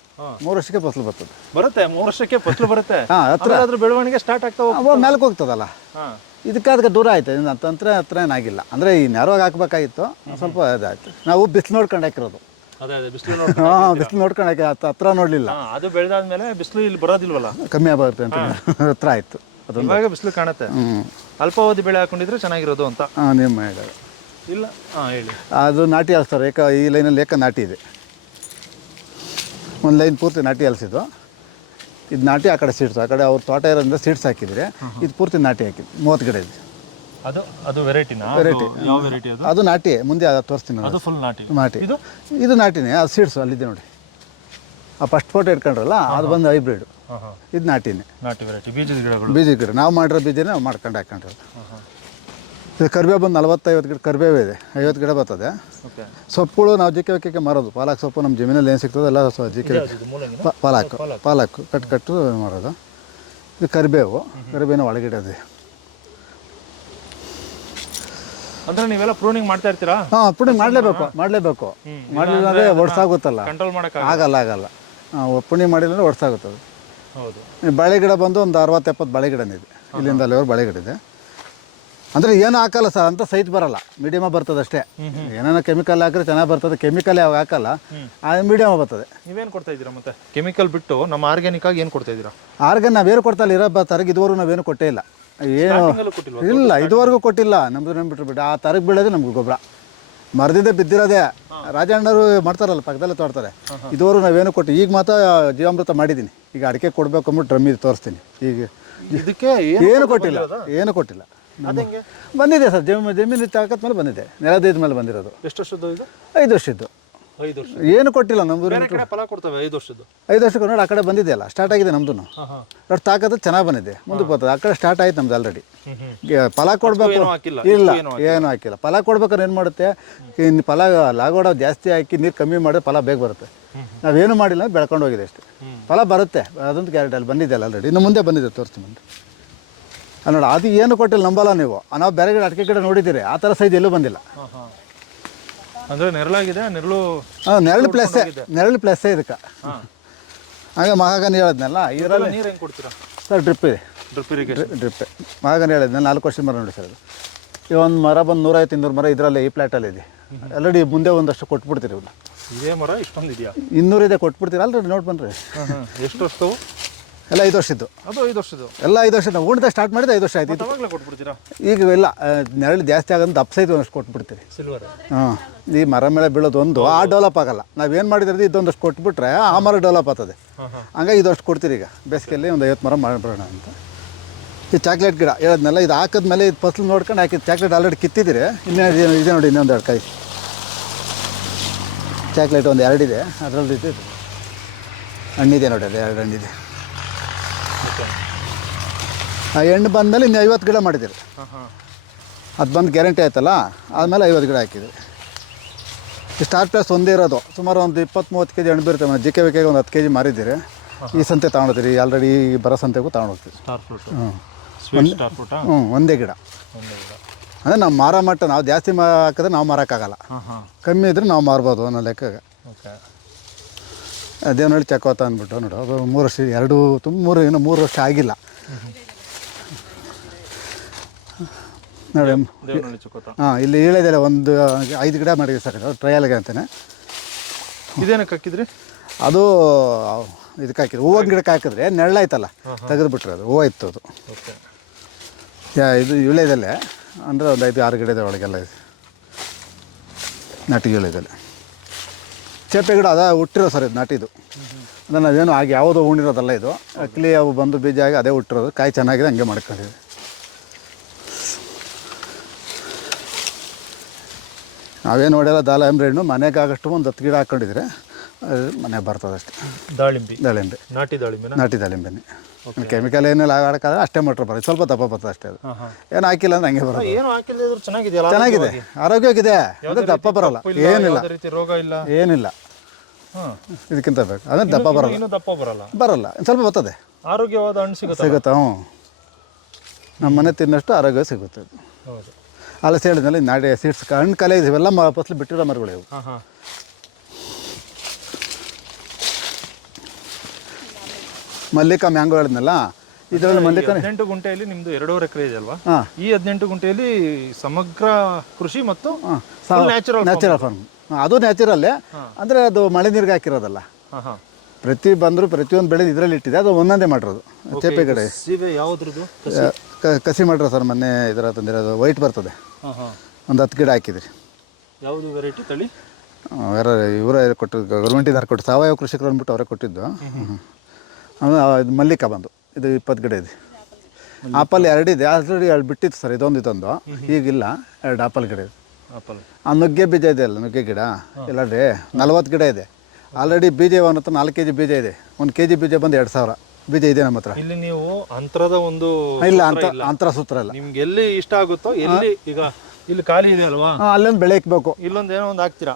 3 ವರ್ಷಕ್ಕೆ ಫಸಲು ಬರ್ತದೆ. 3 ವರ್ಷಕ್ಕೆ ಫಸಲು ಬರುತ್ತೆ. ಹತ್ರ ಬೆಳವಣಿಗೆ ಸ್ಟಾರ್ಟ್ ಆಗ್ತಾವ, ಮೇಲಕ್ಕೆ ಹೋಗ್ತದಲ್ಲ. ಇದಕ್ಕೆ ದೂರ ಆಯ್ತು. ಹತ್ರ ಏನಾಗಿಲ್ಲ. ಅಂದರೆ ಈ ನೇರವಾಗಿ ಹಾಕ್ಬೇಕಾಗಿತ್ತು, ಸ್ವಲ್ಪ ಇದಾಯ್ತು. ನಾವು ಬಿಸಿಲು ನೋಡ್ಕೊಂಡು ಹಾಕಿರೋದು. ಬಿಸಿಲು ನೋಡ್ಕೊಂಡು ಹಾಕಿ ಹತ್ರ ನೋಡಲಿಲ್ಲ. ಅದು ಬೆಳೆದಾದ್ಮೇಲೆ ಬಿಸಿಲು ಇಲ್ಲಿ ಬರೋದಿಲ್ವಲ್ಲ, ಕಮ್ಮಿ ಆಗುತ್ತೆ ಅಂತ ಹತ್ರ ಆಯಿತು. ಅದು ಇವಾಗ ಬಿಸಿಲು ಕಾಣುತ್ತೆ. ಅಲ್ಪಾವಧಿ ಬೆಳೆ ಹಾಕೊಂಡಿದ್ರೆ ಚೆನ್ನಾಗಿರೋದು ಅಂತ ನಿಮ್ಮ ಹೇಳೋದು. ಇಲ್ಲ, ಹೇಳಿ. ಅದು ನಾಟಿ ಹಲ್ಸ್ತಾರೆ. ಈ ಲೈನಲ್ಲಿ ನಾಟಿ ಇದೆ. ಒಂದು ಲೈನ್ ಪೂರ್ತಿ ನಾಟಿ ಹಲ್ಸಿದ್ದು. ಇದು ನಾಟಿ, ಆ ಕಡೆ ಸೀಡ್ಸ್. ಆ ಕಡೆ ಅವ್ರ ತೋಟ ಇರೋದ್ರಿಂದ ಸೀಡ್ಸ್ ಹಾಕಿದರೆ ಇದು ಪೂರ್ತಿ ನಾಟಿ ಹಾಕಿದ್ದು. 30 ಗಿಡ ಇದೆ. ಅದು ವೆರೈಟಿನಾ? ಯಾವ ವೆರೈಟಿ ಅದು? ಅದು ನಾಟಿ. ಮುಂದೆ ಅದು ತೋರಿಸ್ತೀನಿ. ಅದು ಫುಲ್ ನಾಟಿ. ಇದು ನಾಟಿನೇ. ಅದು ಸೀಡ್ಸು ಅಲ್ಲಿದೆ ನೋಡಿ. ಆ ಫಸ್ಟ್ ಫೋಟೋ ಇಟ್ಕೊಂಡ್ರಲ್ಲ, ಅದು ಬಂದು ಹೈಬ್ರಿಡ್. ಇದು ನಾಟಿನೇ. ನಾಟಿ ವೆರೈಟಿ ಬೀಜದ ಗಿಡಗಳು. ಬೀಜದ ಗಿಡ ನಾವು ಮಾಡಿರೋ ಬೀಜನೇ ನಾವು ಮಾಡ್ಕೊಂಡು ಹಾಕೊಂಡಿರೋದು. ಇದು ಕರಿಬೇವು ಬಂದು 40-50 ಗಿಡ ಕರಿಬೇವು ಇದೆ. 50 ಗಿಡ ಬರ್ತದೆ. ಸೊಪ್ಪುಗಳು ನಾವು JKVK ಮಾರೋದು. ಪಾಲಕ್ ಸೊಪ್ಪು ನಮ್ಮ ಜಮೀನಲ್ಲಿ ಏನು ಸಿಗ್ತದೆ ಎಲ್ಲ JKVK. ಪಾಲಕ್ಕು ಕಟ್ಟು ಮಾರೋದು. ಇದು ಕರಿಬೇವಿನ ಒಳಗಿಡ ಇದೆ. ಅಂದ್ರೆ ನೀವೆಲ್ಲ ಪ್ರೂನಿಂಗ್ ಮಾಡ್ತಾ ಇರ್ತೀರಾ? ಪ್ರೂನಿಂಗ್ ಮಾಡಲೇಬೇಕು. ಮಾಡಲಿಲ್ಲ ಅಂದರೆ ಒಡ್ಸಾಗುತ್ತಲ್ಲ. ಕಂಟ್ರೋಲ್ ಮಾಡೋಕೆ ಆಗಲ್ಲ. ಪ್ರೂನಿಂಗ್ ಮಾಡಿಲ್ಲ ಅಂದರೆ ಒಡ್ಸಾಗುತ್ತದೆ. ಹೌದು. ಬಾಳೆ ಗಿಡ ಬಂದು ಒಂದು 60-70 ಬಾಳೆ ಗಿಡನೇ ಇದೆ. ಇಲ್ಲಿಂದ ಅಲ್ಲಿವರೆಗೆ ಬಾಳೆ ಗಿಡ ಇದೆ. ಅಂದರೆ ಏನು ಹಾಕಲ್ಲ ಸರ್ ಅಂತ ಸೈಜ್ ಬರಲ್ಲ. ಮೀಡಿಯಮ ಬರ್ತದೆ ಅಷ್ಟೇ. ಏನೇನೋ ಕೆಮಿಕಲ್ ಹಾಕಿದ್ರೆ ಚೆನ್ನಾಗಿ ಬರ್ತದೆ. ಕೆಮಿಕಲ್ ಯಾವಾಗ ಹಾಕಲ್ಲ, ಮೀಡಿಯಮ ಬರ್ತದೆ. ನೀವೇನು ಕೊಡ್ತಾ ಇದ್ದೀರಾ ಮತ್ತೆ? ಕೆಮಿಕಲ್ ಬಿಟ್ಟು ನಮ್ಮ ಆರ್ಗ್ಯಾನಿಕ್ ಆಗಿ ಏನು ಕೊಡ್ತಾ ಇದ್ದೀರಾ? ಆರ್ಗ್ಯಾನ್ ನಾವೇನು ಕೊಡ್ತಾ ಇಲ್ಲ. ತರಗೆ ಇದುವರೆಗೂ ನಾವೇನು ಕೊಟ್ಟೇ ಇಲ್ಲ. ಏನು ಇಲ್ಲ, ಇದುವರೆಗೂ ಕೊಟ್ಟಿಲ್ಲ. ನಮ್ಮದು ನಂಬಿಟ್ಬಿಟ್ಟು ಆ ತರಗೆ ಬೀಳೋದು ನಮ್ಗೆ ಗೊಬ್ಬರ. ಮರದಿಂದ ಬಿದ್ದಿರೋದೇ ರಾಜಣ್ಣವರು ಮಾಡ್ತಾರಲ್ಲ ಪಕ್ಕದಲ್ಲೇ ತೋಡ್ತಾರೆ ಇದುವರೆಗೂ ನಾವೇನು ಕೊಟ್ಟು ಈಗ ಮಾತ್ರ ಜೀವಾಮೃತ ಮಾಡಿದ್ದೀನಿ ಈಗ ಅಡಿಕೆ ಕೊಡಬೇಕು ಅಂದ್ಬಿಟ್ಟು ಡ್ರಮ್ ಇದು ತೋರಿಸ್ತೀನಿ ಈಗ ಇದಕ್ಕೆ ಏನು ಕೊಟ್ಟಿಲ್ಲ ಬಂದಿದೆ ಸರ್ ಜಮೀನು ತಾಕತ್ ಮೇಲೆ ಬಂದಿದೆ ನೆಲದ ಮೇಲೆ ಬಂದಿರೋದು. ಎಷ್ಟು ವರ್ಷದ್ದು ಇದು? 5 ವರ್ಷದ್ದು. 5 ವರ್ಷ ಏನು ಕೊಟ್ಟಿಲ್ಲ ನಮ್ದು. ಫಲ ಕೊಡ್ತವೆ 5 ವರ್ಷದ್ದು. 5 ವರ್ಷಕ್ಕೆ ನೋಡಿ ಆ ಕಡೆ ಬಂದಿದೆಯಲ್ಲ ಸ್ಟಾರ್ಟ್ ಆಗಿದೆ ನಮ್ದು. ನೋಡಿ ತಾಕತ್ತು ಚೆನ್ನಾಗಿ ಬಂದಿದೆ ಮುಂದಕ್ಕೆ ಬರ್ತದೆ. ಆ ಕಡೆ ಸ್ಟಾರ್ಟ್ ಆಯ್ತು ನಮ್ದು ಆಲ್ರೆಡಿ. ಫಲ ಕೊಡಬೇಕು ಇಲ್ಲ ಏನು ಹಾಕಿಲ್ಲ. ಫಲ ಕೊಡ್ಬೇಕಾದ್ರೆ ಏನು ಮಾಡುತ್ತೆ ಇನ್ನು ಫಲ ಲಾಗೋಡ ಜಾಸ್ತಿ ಹಾಕಿ ನೀರು ಕಮ್ಮಿ ಮಾಡಿದ್ರೆ ಫಲ ಬೇಗ ಬರುತ್ತೆ. ನಾವೇನು ಮಾಡಿಲ್ಲ ಬೆಳ್ಕೊಂಡು ಹೋಗಿದೆ ಅಷ್ಟೇ. ಫಲ ಬರುತ್ತೆ ಅದೊಂದು ಗ್ಯಾರಂಟಿ ಅಲ್ಲಿ ಬಂದಿದೆಯಲ್ಲ ಆಲ್ರೆಡಿ. ಇನ್ನು ಮುಂದೆ ಬಂದಿದೆ ತೋರಿಸ್ತೀನಿ ಮುಂದೆ. ನೋಡಿ ಅದು ಏನು ಕೊಟ್ಟಿಲ್ಲ ನಂಬಲ್ಲ ನೀವು. ನಾವು ಬೇರೆ ಗಿಡ ಅಡಿಕೆ ಗಿಡ ನೋಡಿದ್ದೀರಿ ಆ ಥರ ಸೈಜ್ ಎಲ್ಲೂ ಬಂದಿಲ್ಲ. ಅಂದರೆ ನೆರಳಾಗಿದೆ ನೆರಳು ಪ್ಲಸ್ಸೇ ಇದಕ್ಕೆ. ಹಾಗೆ ಮಹಾಗನಿ ಹೇಳಿದ್ನಲ್ಲ ಇದರಲ್ಲಿ ನೀರು ಹೆಂಗೆ ಕೊಡ್ತೀರಾ ಸರ್? ಡ್ರಿಪ್ ಇದೆ. ಡ್ರಿಪ್ ಮಹಾಗನಿ ಹೇಳಿದ್ನಲ್ಲ 4 ವರ್ಷದ ಮರ ನೋಡಿ ಸರ್. ಅದು ಈ ಒಂದು ಮರ ಬಂದು 150-200 ಮರ ಇದರಲ್ಲಿ ಈ ಪ್ಲಾಟಲ್ಲಿ ಇದೆ ಆಲ್ರೆಡಿ. ಮುಂದೆ ಒಂದಷ್ಟು ಕೊಟ್ಬಿಡ್ತೀರಿ ಇವ್ರು. ಇದೇ ಮರ ಇಷ್ಟೊಂದು ಇದೆಯಾ? 200 ಇದೆ ಕೊಟ್ಬಿಡ್ತೀರಿ ಆಲ್ರೆಡಿ. ನೋಡಿ ಬನ್ನಿರಿ. ಎಷ್ಟು ವರ್ಷದವು? ಎಲ್ಲ 5 ವರ್ಷದ್ದು. ಅದು 5 ವರ್ಷದ್ದು ಎಲ್ಲ 5 ವರ್ಷ. ನಾವು ಉಣ್ದ ಸ್ಟಾರ್ಟ್ ಮಾಡಿದ್ರೆ 5 ವರ್ಷ ಆಯ್ತು. ಅವಾಗಲೇ ಕೊಟ್ಬಿಡ್ತೀರಾ? ಈಗ ಇಲ್ಲ ನೆರಳು ಜಾಸ್ತಿ ಆಗೋದು ದಪ್ಪ ಸೈಜ್ ಒಂದಷ್ಟು ಕೊಟ್ಬಿಡ್ತೀರಿ. ಸಿಲ್ವರ್. ಈ ಮರ ಮೇಲೆ ಬೀಳೋದು ಒಂದು ಆ ಡೆವಲಪ್ ಆಗಲ್ಲ. ನಾವೇನು ಮಾಡಿದ್ರೆ ಇದೊಂದಷ್ಟು ಕೊಟ್ಬಿಟ್ರೆ ಆ ಮರ ಡೆವಲಪ್ ಆಗ್ತದೆ. ಹಂಗಾಗಿ ಇದಷ್ಟು ಕೊಡ್ತೀರಿ. ಈಗ ಬೇಸಿಗೆಯಲ್ಲಿ ಒಂದು 50 ಮರ ಮಾಡಿಬಿಡೋಣ ಅಂತ. ಈ ಚಾಕ್ಲೇಟ್ ಗಿಡ ಹೇಳಿದ್ನಲ್ಲ ಇದು ಹಾಕಿದ್ಮೇಲೆ ಇದು ಫಸಲು ನೋಡ್ಕೊಂಡು ಹಾಕಿದ್ದು ಚಾಕ್ಲೇಟ್ ಆಲ್ರೆಡಿ ಕಿತ್ತಿದ್ದೀರಿ. ಇದೆ ನೋಡಿ ಇನ್ನೊಂದು 2 ಕಾಯಿ ಚಾಕ್ಲೇಟ್ ಒಂದು 2 ಇದೆ. ಅದರಲ್ಲಿ ಇದು ಹಣ್ಣಿದೆ ನೋಡಿ. ಅದು 2 ಹಣ್ಣಿದೆ. ಆ ಹಣ್ಣು ಬಂದಮೇಲೆ ಇನ್ನು 50 ಗಿಡ ಮಾಡಿದ್ದೀರಿ. ಅದು ಬಂದು ಗ್ಯಾರಂಟಿ ಆಯ್ತಲ್ಲ ಆದಮೇಲೆ 50 ಗಿಡ ಹಾಕಿದ್ರಿ. ಸ್ಟಾರ್ ಪ್ಲಸ್ ಒಂದೇ ಇರೋದು. ಸುಮಾರು ಒಂದು 20-30 kg ಹಣ್ಣು ಬೀರುತ್ತೆ. ಜಿ ಕೆ ಒಂದು 10 kg ಮಾರಿದ್ದೀರಿ. ಈ ಸಂತೆ ತೊಗೊಂಡಿದ್ದೀರಿ ಆಲ್ರೆಡಿ. ಬರೋ ಸಂತೆಗೂ ತೊಗೊಂಡೋಗ್ತೀವಿ. ಒಂದೇ ಗಿಡ. ಅಂದರೆ ನಾವು ಮಾರೋ ಮಟ್ಟ ನಾವು ಜಾಸ್ತಿ ಹಾಕಿದ್ರೆ ನಾವು ಮಾರೋಕ್ಕಾಗಲ್ಲ. ಕಮ್ಮಿ ಇದ್ರೆ ನಾವು ಮಾರ್ಬೋದು ಅನ್ನೋ ಲೆಕ್ಕಗೆ. ಅದೇ ನೋಡಿ ಚಕೋತ ಅಂದ್ಬಿಟ್ಟು ನೋಡು. ಅದು 3 ವರ್ಷ 2 ಇನ್ನೂ 3 ವರ್ಷ ಆಗಿಲ್ಲ ನೋಡಿ. ಇಲ್ಲಿ ಇಳೆದೆಲ್ಲ ಒಂದು 5 ಗಿಡ ಮಾಡಿದ್ವಿ ಸರ್. ಟ್ರಯಲ್ಗೆ ಅಂತಾನೆ. ಇದೇನಕ್ಕೆ ಹಾಕಿದ್ರಿ? ಅದು ಇದಕ್ಕೆ ಹಾಕಿದ್ರು. ಹೂವಿನ ಗಿಡಕ್ಕೆ ಹಾಕಿದ್ರೆ ನೆರಳಾಯ್ತಲ್ಲ ತೆಗೆದುಬಿಟ್ರೆ ಅದು ಹೂವು ಇತ್ತು. ಅದು ಇದು ಇಳೆದಲ್ಲೇ ಅಂದರೆ ಒಂದು 5-6 ಗಿಡದ ಒಳಗೆಲ್ಲ ಇದೆ ನಾಟಿ ಇಳೆದಲ್ಲೇ. ಚೇಪೆ ಗಿಡ ಅದ ಹುಟ್ಟಿರೋ ಸರ್ ಇದು ನಾಟಿದು. ಅಂದರೆ ನಾವೇನು ಆಗಿ ಯಾವುದೋ ಉಣಿರೋದಲ್ಲ ಇದು. ಅಕ್ಲಿ ಅವು ಬಂದು ಬೀಜ ಆಗಿ ಅದೇ ಹುಟ್ಟಿರೋದು. ಕಾಯಿ ಚೆನ್ನಾಗಿದೆ ಹಂಗೆ ಮಾಡ್ಕೊಂಡಿದೆ. ನಾವೇನು ನೋಡಿಲ್ಲ. ದಾಳಿಂಬೆ ಹಣ್ಣು ಮನೆಗೆ ಆಗಷ್ಟು ಒಂದು 10 ಗಿಡ ಹಾಕ್ಕೊಂಡಿದ್ರೆ ಮನೆಗೆ ಬರ್ತದೆ ಅಷ್ಟೇ. ದಾಳಿಂಬೆ ನಾಟಿ ದಾಳಿಂಬೆನೇ. ಕೆಮಿಕಲ್ ಏನೆಲ್ಲ ಆಡೋಕ್ಕಾದ್ರೆ ಅಷ್ಟೇ ಮಟ್ರ ಬರೋದು. ಸ್ವಲ್ಪ ದಪ್ಪ ಬರ್ತದೆ ಅಷ್ಟೇ. ಅದು ಏನು ಹಾಕಿಲ್ಲ ಅಂದ್ರೆ ಹಂಗೆ ಬರೋದು. ಚೆನ್ನಾಗಿದೆ ಆರೋಗ್ಯವಾಗಿದೆ. ಅಂದರೆ ದಪ್ಪ ಬರೋಲ್ಲ. ಏನಿಲ್ಲ ಇದಕ್ಕಿಂತ ಬೇಕು. ಅಂದರೆ ದಪ್ಪ ಬರಲ್ಲ. ಸ್ವಲ್ಪ ಬರ್ತದೆ. ಆರೋಗ್ಯವಾದ ಹಣ್ಣು ಸಿಗುತ್ತೆ. ನಮ್ಮ ಮನೆ ತಿನ್ನಷ್ಟು ಆರೋಗ್ಯ ಸಿಗುತ್ತೆ. ಹಲಸೆ ಹೇಳಿದ್ಮೇಲೆ ನಾಡಿ ಸೀಡ್ಸ್ ಹಣ್ಣು ಕಲೆ ಇವೆಲ್ಲ ಫಸಲು ಬಿಟ್ಟಿರೋ ಮರಗಳು ಇವು. ಮಲ್ಲಿಕಾ ಮ್ಯಾಂಗೋ ಹೇಳಿದ್ನಲ್ಲ ಇದರಲ್ಲಿ ಮಲ್ಲಿಕಾ 18 ಗುಂಟೆಯಲ್ಲಿ ನಿಮ್ದು 2.5 ಎಕರೆ ಇದೆ ಅಲ್ವಾ? ಈ 18 ಗುಂಟೆಯಲ್ಲಿ ಸಮಗ್ರ ಕೃಷಿ ಮತ್ತು ನ್ಯಾಚುರಲ್ ಫಾರ್ಮ್. ಅದು ನ್ಯಾಚುರಲ್ಲೇ. ಅಂದರೆ ಅದು ಮಳೆ ನೀರಿಗೆ ಹಾಕಿರೋದಲ್ಲ. ಪ್ರತಿಯೊಂದು ಬೆಳೆ ಇದರಲ್ಲಿ ಇಟ್ಟಿದೆ. ಅದು ಒಂದೊಂದೇ ಮಾಡಿರೋದು. ಚೇಪೆ ಕಡೆ ಕಸಿ ಮಾಡಿರೋ ಸರ್. ಮೊನ್ನೆ ಇದರ ತಂದಿರೋದು ವೈಟ್ ಬರ್ತದೆ. ಒಂದು 10 ಗಿಡ ಹಾಕಿದ್ರಿ. ಯಾವುದು ವೆರೈಟಿ ತಳಿ? ಬೇರೆ ಇವರೇ ಕೊಟ್ಟಿದ್ದು. ಗೌರ್ಮೆಂಟಿಂದ ಕೊಟ್ಟು ಸಾವಯವ ಕೃಷಿಕರು ಅಂದ್ಬಿಟ್ಟು ಅವರೇ ಕೊಟ್ಟಿದ್ದು. ಇದು ಮಲ್ಲಿಕಾ ಬಂದು ಇದು 20 ಗಿಡ ಇದೆ. ಆಪಲ್ 2 ಇದೆ. ಆಲ್ರೆಡಿ 2 ಬಿಟ್ಟಿತ್ತು ಸರ್. ಇದೊಂದು ಈಗಿಲ್ಲ. 2 ಆಪಲ್ ಗಿಡ ಇದೆ. ಆ ನುಗ್ಗೆ ಬೀಜ ಇದೆ ಅಲ್ಲ, ನುಗ್ಗೆ ಗಿಡ ಎಲ್ಲ 40 ಗಿಡ ಇದೆ. ಆಲ್ರೆಡಿ ಬೀಜ ಒಂದು 4 kg ಬೀಜ ಇದೆ. 1 kg ಬೀಜ ಬಂದು 2000 ಬೀಜ ಇದೆ ನಮ್ಮ ಹತ್ರ. ಇಲ್ಲಿ ನೀವು ಅಂತರದ ಒಂದು ಇಲ್ಲ ಅಂತರ ಸೂತ್ರ ಇಲ್ಲ. ನಿಮ್ಗೆ ಎಲ್ಲಿ ಇಷ್ಟ ಆಗುತ್ತೋ ಎಲ್ಲಿ. ಈಗ ಇಲ್ಲಿ ಖಾಲಿ ಇದೆ ಅಲ್ವಾ, ಅಲ್ಲೊಂದು ಬೆಳೆ ಇಕ್ಬೇಕು. ಇಲ್ಲೊಂದು ಏನೋ ಒಂದು ಹಾಕ್ತೀರಾ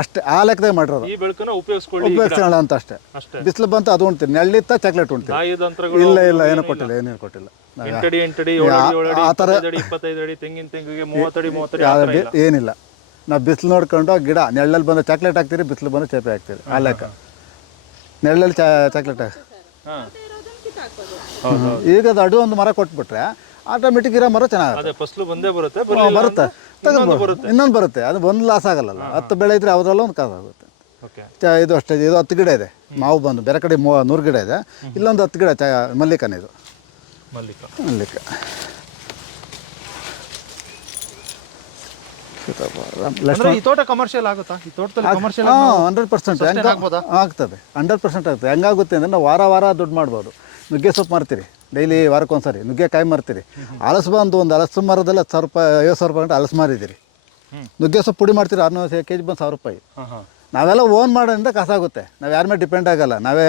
ಅಷ್ಟೇ. ಆ ಲೆಕ್ಕದಾಗ ಮಾಡಿರೋದು. ಈ ಬೆಳಕನ್ನ ಉಪಯೋಗಿಸೋಣ ಅಂತ ಅಷ್ಟೇ. ಬಿಸಿಲು ಬಂತು ಅದು ಉಣ್ತೀರಿ. ನೆಳ್ಳಿತ್ತ ಚಾಕ್ಲೇಟ್ ಉಣ್ತೀರಿ. ಇಲ್ಲ ಏನು ಕೊಟ್ಟಿಲ್ಲ. ಆ ಥರ ಏನಿಲ್ಲ. ನಾವು ಬಿಸಿಲು ನೋಡ್ಕೊಂಡು ಗಿಡ ನೆಳ್ಳಲ್ಲಿ ಬಂದು ಚಾಕ್ಲೇಟ್ ಹಾಕ್ತೀರಿ, ಬಿಸಿಲು ಬಂದು ಚೇಪೆ ಹಾಕ್ತೀರಿ. ಆ ಲೆಕ್ಕ. ನೆಳ್ಳಲ್ಲಿ ಚಾಕ್ಲೇಟ್ ಈಗ ಅದು ಅಡು ಒಂದು ಮರ ಕೊಟ್ಬಿಟ್ರೆ ಆಟೋಮೆಟಿಕ್ ಇರೋ ಮರ ಚೆನ್ನಾಗುತ್ತೆ. ಬರುತ್ತೆ ಇನ್ನೊಂದು ಬರುತ್ತೆ. ಅದು ಒಂದು ಲಾಸ್ ಆಗಲ್ಲ. 10 ಬೆಳೆ ಇದ್ರೆ ಅದರಲ್ಲೂ ಒಂದು ಕಾಸು ಆಗುತ್ತೆ. ಇದು ಅಷ್ಟೇ. ಇದು 10 ಗಿಡ ಇದೆ. ಮಾವು ಬಂದು ಬೇರೆ ಕಡೆ 100 ಗಿಡ ಇದೆ. ಇಲ್ಲೊಂದು 10 ಗಿಡ ಮಲ್ಲಿಕಾನೇ. ಇದು ಮಲ್ಲಿಕ ಅಂದ್ರೆ ಈ ತೋಟ ಕಮರ್ಷಿಯಲ್ ಆಗುತ್ತಾ? ಈ ತೋಟದಲ್ಲಿ ಕಮರ್ಷಿಯಲ್ 100% ಆಗ್ಬೋದಾ? ಆಗ್ತದೆ. 100% ಆಗ್ತದೆ. ಹೆಂಗಾಗುತ್ತೆ ಅಂದರೆ ನಾವು ವಾರ ದುಡ್ಡು ಮಾಡ್ಬೋದು. ನುಗ್ಗೆ ಸೊಪ್ಪು ಮಾರ್ತೀರಿ ಡೈಲಿ, ವಾರಕ್ಕೊಂದ್ಸರಿ ನುಗ್ಗೆಕಾಯಿ ಮಾರ್ತೀರಿ. ಹಲಸು ಬಂದು ಒಂದು ಹಲಸು ಮರದಲ್ಲ 1000 ರೂಪಾಯಿ 50,000 ರೂಪಾಯಿ ಗಂಟೆ ಹಲಸು ಮಾರಿದ್ದೀರಿ. ನುಗ್ಗೆ ಸೊಪ್ಪು ಪುಡಿ ಮಾಡ್ತೀರಿ 600 ಕೆಜಿ ಬಂದು 1000 ರೂಪಾಯಿ. ನಾವೆಲ್ಲ ಓನ್ ಮಾಡೋದ್ರಿಂದ ಕಾಸಾಗುತ್ತೆ. ನಾವು ಯಾರ ಮೇಲೆ ಡಿಪೆಂಡ್ ಆಗಲ್ಲ. ನಾವೇ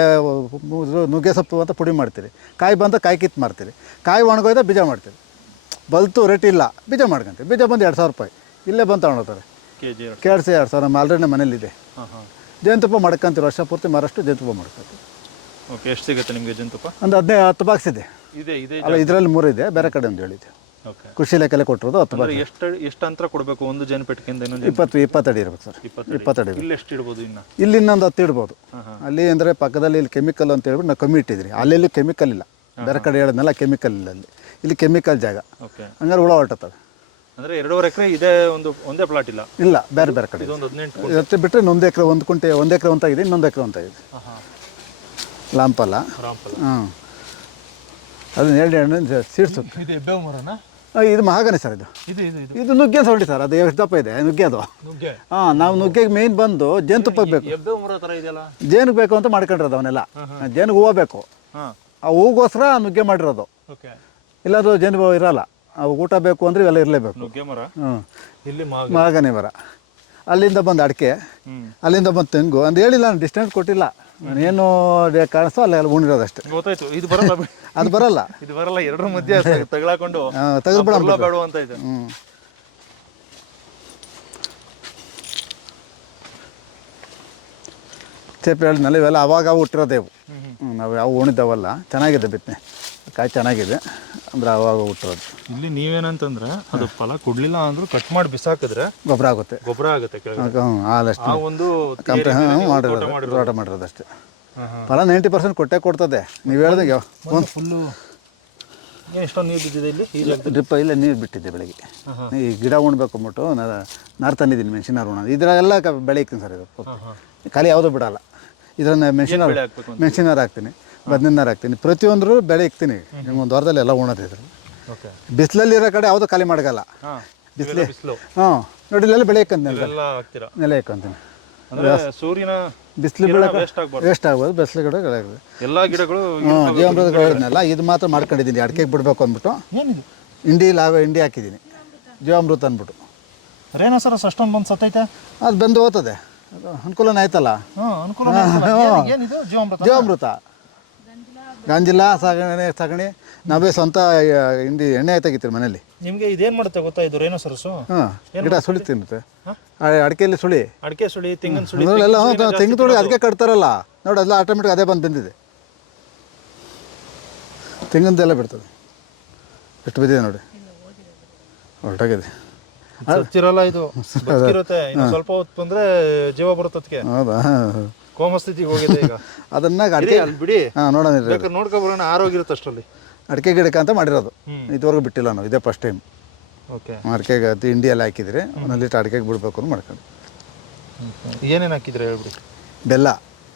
ನುಗ್ಗೆ ಸೊಪ್ಪು ಅಂತ ಪುಡಿ ಮಾಡ್ತೀರಿ. ಕಾಯಿ ಬಂದು ಕಾಯಿ ಕಿತ್ತು ಮಾರ್ತೀರಿ. ಕಾಯಿ ಒಣಗೋಯ್ದ ಬೀಜ ಮಾಡ್ತೀರಿ. ಬಲ್ತು ರೇಟ್ ಇಲ್ಲ, ಬೀಜ ಮಾಡ್ಕೊಂತೀವಿ. ಬೀಜ ಬಂದು 2000 ರೂಪಾಯಿ ಇಲ್ಲೇ ಬಂದು ತೊಗೊಂಡೋಗ್ತಾರೆ. ಕೇಳಿಸಿ 2000 ನಮ್ಮ ಆಲ್ರೆಡಿ ಮನೇಲಿದೆ. ಜೇನುತುಪ್ಪ ಮಾಡ್ಕೊಂತೀವಿ, ವರ್ಷ ಪೂರ್ತಿ ಮಾರಷ್ಟು ಜೇನುತುಪ್ಪ ಮಾಡ್ಕೊತೀವಿ. ಓಕೆ, ಎಷ್ಟು ಸಿಗುತ್ತೆ ನಿಮಗೆ ಜೇನುತುಪ್ಪ? ಒಂದು 10 ಬಾಕ್ಸ್ ಇದೆ. ಅಲ್ಲ, ಇದರಲ್ಲಿ 3 ಇದೆ, ಬೇರೆ ಕಡೆ ಒಂದು ಹೇಳಿದೆ. ಕೃಷಿ ಇಲಾಖೆಲ್ಲ ಕೊಟ್ಟಿರೋದು 10 ಬಾಕ್ಸ್. ಎಷ್ಟು ಅಂತರ ಕೊಡಬೇಕು ಒಂದು ಜೇನು ಪೆಟ್ಟಿಗೆಯಿಂದ? 20 ಅಡಿ ಇರ್ಬೇಕು ಸರ್. 20 ಅಡಿ. ಇಲ್ಲಿ ಎಷ್ಟು ಇಡ್ಬೋದು? ಇಲ್ಲಿ ಇನ್ನೊಂದು 10 ಇಡ್ಬೋದು. ಅಲ್ಲಿ ಅಂದರೆ ಪಕ್ಕದಲ್ಲಿ ಇಲ್ಲಿ ಕೆಮಿಕಲ್ ಅಂತ ಹೇಳ್ಬಿಟ್ಟು ನಾವು ಕಮ್ಮಿ ಇಟ್ಟಿದ್ರಿ. ಅಲ್ಲಿ ಕೆಮಿಕಲ್ ಇಲ್ಲ. ಬೇರೆ ಕಡೆ ಹೇಳಿದ್ನಲ್ಲ ಕೆಮಿಕಲ್ ಇಲ್ಲ, ಇಲ್ಲಿ ಕೆಮಿಕಲ್ ಜಾಗ. ಹಂಗಾರೆ ಹುಳ ಹೊರಟತ್ತವೆ. ಅಂದರೆ 2.5 ಎಕರೆ ಇದೆ, ಒಂದೇ ಪ್ಲಾಟ್ ಇಲ್ಲ? ಇಲ್ಲ, ಬೇರೆ ಬೇರೆ ಕಡೆ. ಇದೊಂದು 18 ಬಿಟ್ಟರೆ 1 ಎಕರೆ 1 ಎಕರೆ ಒಂತಾಗಿದೆ, ಇನ್ನೊಂದು ಎಕರೆ ಒಂತಾಗಿದೆ. ಲಾಂಪಲ್ಲ. ಹಾಂ, ಅದನ್ನ ಹೇಳಿ ಸೀಡ್ಸು. ಇದು ಎಬ್ಬೆ ಮರನಾ? ಇದು ಮಹಾಗನಿ ಸರ್. ಇದು ನುಗ್ಗೆ ಸೊಳ್ಳಿ ಸರ್. ಅದು ಎಷ್ಟು ದಪ್ಪ ಇದೆ ನುಗ್ಗೆ ಅದು. ಹಾಂ, ನಾವು ನುಗ್ಗೆಗೆ ಮೇಯ್ನ್ ಬಂದು ಜೇನುತುಪ್ಪ ಬೇಕು. ಜೇನು ಬೇಕು ಅಂತ ಮಾಡ್ಕೊಂಡಿರೋದು ಅವನ್ನೆಲ್ಲ. ಜೇನಿಗೆ ಹೂವು ಬೇಕು. ಆ ಹೂಗೋಸ್ಕರ ನುಗ್ಗೆ ಮಾಡಿರೋದು. ಇಲ್ಲಾದ್ರೂ ಜೇನು ಇರಲ್ಲ. ಅವು ಊಟ ಬೇಕು ಅಂದರೆ ಇವೆಲ್ಲ ಇರಲೇಬೇಕು. ಇಲ್ಲಿ ಮಹಾಗನಿ ಮರ. ಅಲ್ಲಿಂದ ಬಂದು ಅಡಿಕೆ, ಅಲ್ಲಿಂದ ಬಂದು ತೆಂಗು. ಅಂತ ಹೇಳಿಲ್ಲ, ನಾನು ಡಿಸ್ಟೆನ್ಸ್ ಕೊಟ್ಟಿಲ್ಲ. ನಾನೇನು ಕಾಣಿಸ್ತೋ ಅಲ್ಲೆಲ್ಲ ಉಣಿರೋದಷ್ಟೇ. ಗೊತ್ತಾಯ್ತು. ಇದು ಬರಲ್ಲ, ಅದು ಬರಲ್ಲ. ಇದು ಬರಲ್ಲ. ಎರಡರ ಮಧ್ಯೆ ತಗೊಳಕೊಂಡು ತೆಗೆದ್ಬಿಡ ಬೇಡ ಅಂತ ಇದೆ. ಚೇಪೆ ಹೇಳಿದ್ನಲ್ಲ, ಇವೆಲ್ಲ ಅವಾಗ ಹುಟ್ಟಿರೋದೇವು. ನಾವು ಯಾವ ಉಣಿದವಲ್ಲ. ಚೆನ್ನಾಗಿದೆ ಬಿತ್ತನೆ, ಕಾಯಿ ಚೆನ್ನಾಗಿದೆ. ಅಂದ್ರೆ ಅವಾಗ ಹುಟ್ಟಿರೋದು. ಇಲ್ಲಿ ನೀವೇನಂತಂದ್ರೆ ಅದು ಫಲ ಕೊಡ್ಲಿಲ್ಲ ಅಂದ್ರೂ ಕಟ್ ಮಾಡಿ ಬಿಸಾಕಿದ್ರೆ ಗೊಬ್ಬರ ಆಗುತ್ತೆ. ಒಂದು ತೋಟ ಮಾಡಿರೋದಷ್ಟೇ. ಫಲ 90% ಕೊಟ್ಟೇ ಕೊಡ್ತದೆ. ನೀವು ಹೇಳ್ದಂಗೆ ಫುಲ್ಲು ಎಷ್ಟೊಂದು ನೀರು ಬಿದ್ದಿದೆ ಇಲ್ಲಿ? ಡ್ರಿಪ್ ಇಲ್ಲೇ ನೀರು ಬಿಟ್ಟಿದ್ದೆ ಬೆಳಗ್ಗೆ. ಈ ಗಿಡ ಉಣ್ಬೇಕು ಅಂದ್ಬಿಟ್ಟು ನಾರು ತಂದಿದ್ದೀನಿ. ಮೆಣಸಿನ ನಾರು ಉಣ್ಣೋದು ಇದರೆಲ್ಲ ಬೆಳೆ ಇಕ್ತೀನಿ ಸರ್. ಇದು ಖಾಲಿ ಯಾವುದೂ ಬಿಡಲ್ಲ. ಇದನ್ನು ಮೆಣಸಿನ ನಾರು ಹಾಕ್ತೀನಿ, ಬದನೆ ನಾರು ಹಾಕ್ತೀನಿ. ಪ್ರತಿಯೊಂದರೂ ಬೆಳೆ ಇಕ್ತೀನಿ. ಒಂದು ವಾರದಲ್ಲಿ ಎಲ್ಲ ಉಣ್ಣೋದಿದ್ರು. ಬಿಸಿಲಲ್ಲಿ ಇರೋ ಕಡೆ ಯಾವುದೂ ಖಾಲಿ ಮಾಡಲ್ಲ. ಬಿಸಿಲು. ಹಾಂ, ನೋಡಿ ಇಲ್ಲೆಲ್ಲ ಬೆಳೆ ಇಕ್ಕಂತೀನಿ, ನೆಲೆ ಇಕ್ಕಂತೀನಿ. ಸೂರ್ಯನ ಬಿಸಿಲು ಬೆಳೆ ವೇಸ್ಟ್ ಆಗ್ಬೋದು. ಬಿಸಿಲು ಗಿಡ ಎಲ್ಲ ಗಿಡಗಳು ಜೀವಾಮೃತಗಳನ್ನೆಲ್ಲ ಇದು ಮಾತ್ರ ಮಾಡ್ಕೊಂಡಿದ್ದೀನಿ. ಅಡಿಕೆಗೆ ಬಿಡಬೇಕು ಅಂದ್ಬಿಟ್ಟು ಇಂಡಿ ಹಾಕಿದ್ದೀನಿ. ಜೀವಾಮೃತ ಅಂದ್ಬಿಟ್ಟು. ರೇನಾ ಸರ್ ಅಷ್ಟೊಂದು ಬಂದು ಸತ್ತೈತೆ? ಅದು ಬಂದು ಹೋಗ್ತದೆ. ಅನುಕೂಲನೇ ಆಯ್ತಲ್ಲ. ಜೀವಾಮೃತ ಗಾಂಜಿಲ್ಲ ಸಗಣಿ ನಾವೇ ಸ್ವಂತ ಎಣ್ಣೆ ತೆಗಿತೀರಿ ಮನೇಲಿ. ನಿಮಗೆ ಇದೇನು ಮಾಡುತ್ತೆ ಗೊತ್ತಾ? ಇದು ರೇನೋ ಸರಸು. ಹಾಂ, ಗಿಡ ಸುಳಿ ತಿನ್ನುತ್ತೆ. ಅಡಿಕೆಯಲ್ಲಿ ಸುಳಿ, ಅಡಿಕೆ ಸುಳಿ, ತೆಂಗಿನ ಸುಳಿ ಎಲ್ಲ ತೆಂಗು ತುಳಿ ಅದಕ್ಕೆ ಕಟ್ತಾರಲ್ಲ ನೋಡಿ. ಅದೆಲ್ಲ ಆಟೋಮೆಟಿಕ್ ಅದೇ ಬಂದಿದೆ. ತೆಂಗಿನದೆಲ್ಲ ಬಿಡ್ತದೆ. ಎಷ್ಟು ಬಿದ್ದಿದೆ ನೋಡಿ, ಹೊರಟಾಗಿದೆ. ಸತ್ತಿರಲ್ಲ ಇದು, ಇರುತ್ತೆ. ಸ್ವಲ್ಪ ಹೊತ್ತು ಬಂದ್ರೆ ಜೀವ ಬರುತ್ತೆ ಅದಕ್ಕೆ. ಹೌದಾ? ಕೋಮ ಸ್ಥಿತಿಗೆ ಹೋಗಿದೆ ಈಗ. ಅದನ್ನ ಅಡಿಕೆ ಬಿಡಿ. ಹಾಂ, ನೋಡೋಣ, ನೋಡ್ಕೊಬರೋಣ. ಆರೋಗಿರುತ್ತೆ ಅಷ್ಟರಲ್ಲಿ. ಅಡಿಕೆ ಗಿಡಕ್ಕೆ ಅಂತ ಮಾಡಿರೋದು. ಇದುವರೆಗೂ ಬಿಟ್ಟಿಲ್ಲ ನಾವು, ಇದೇ ಫಸ್ಟ್ ಟೈಮ್. ಓಕೆ. ಅಡಿಕೆಗೆ ಇಂಡಿ ಎಲ್ಲ ಹಾಕಿದ್ರೆ 1 ಲೀಟ್ರ್ ಅಡಿಕೆಗೆ ಬಿಡಬೇಕು ಅಂತ ಮಾಡ್ಕೊಂಡು. ಏನೇನು ಹಾಕಿದ್ರೆ ಹೇಳ್ಬಿಡಿ? ಬೆಲ್ಲ,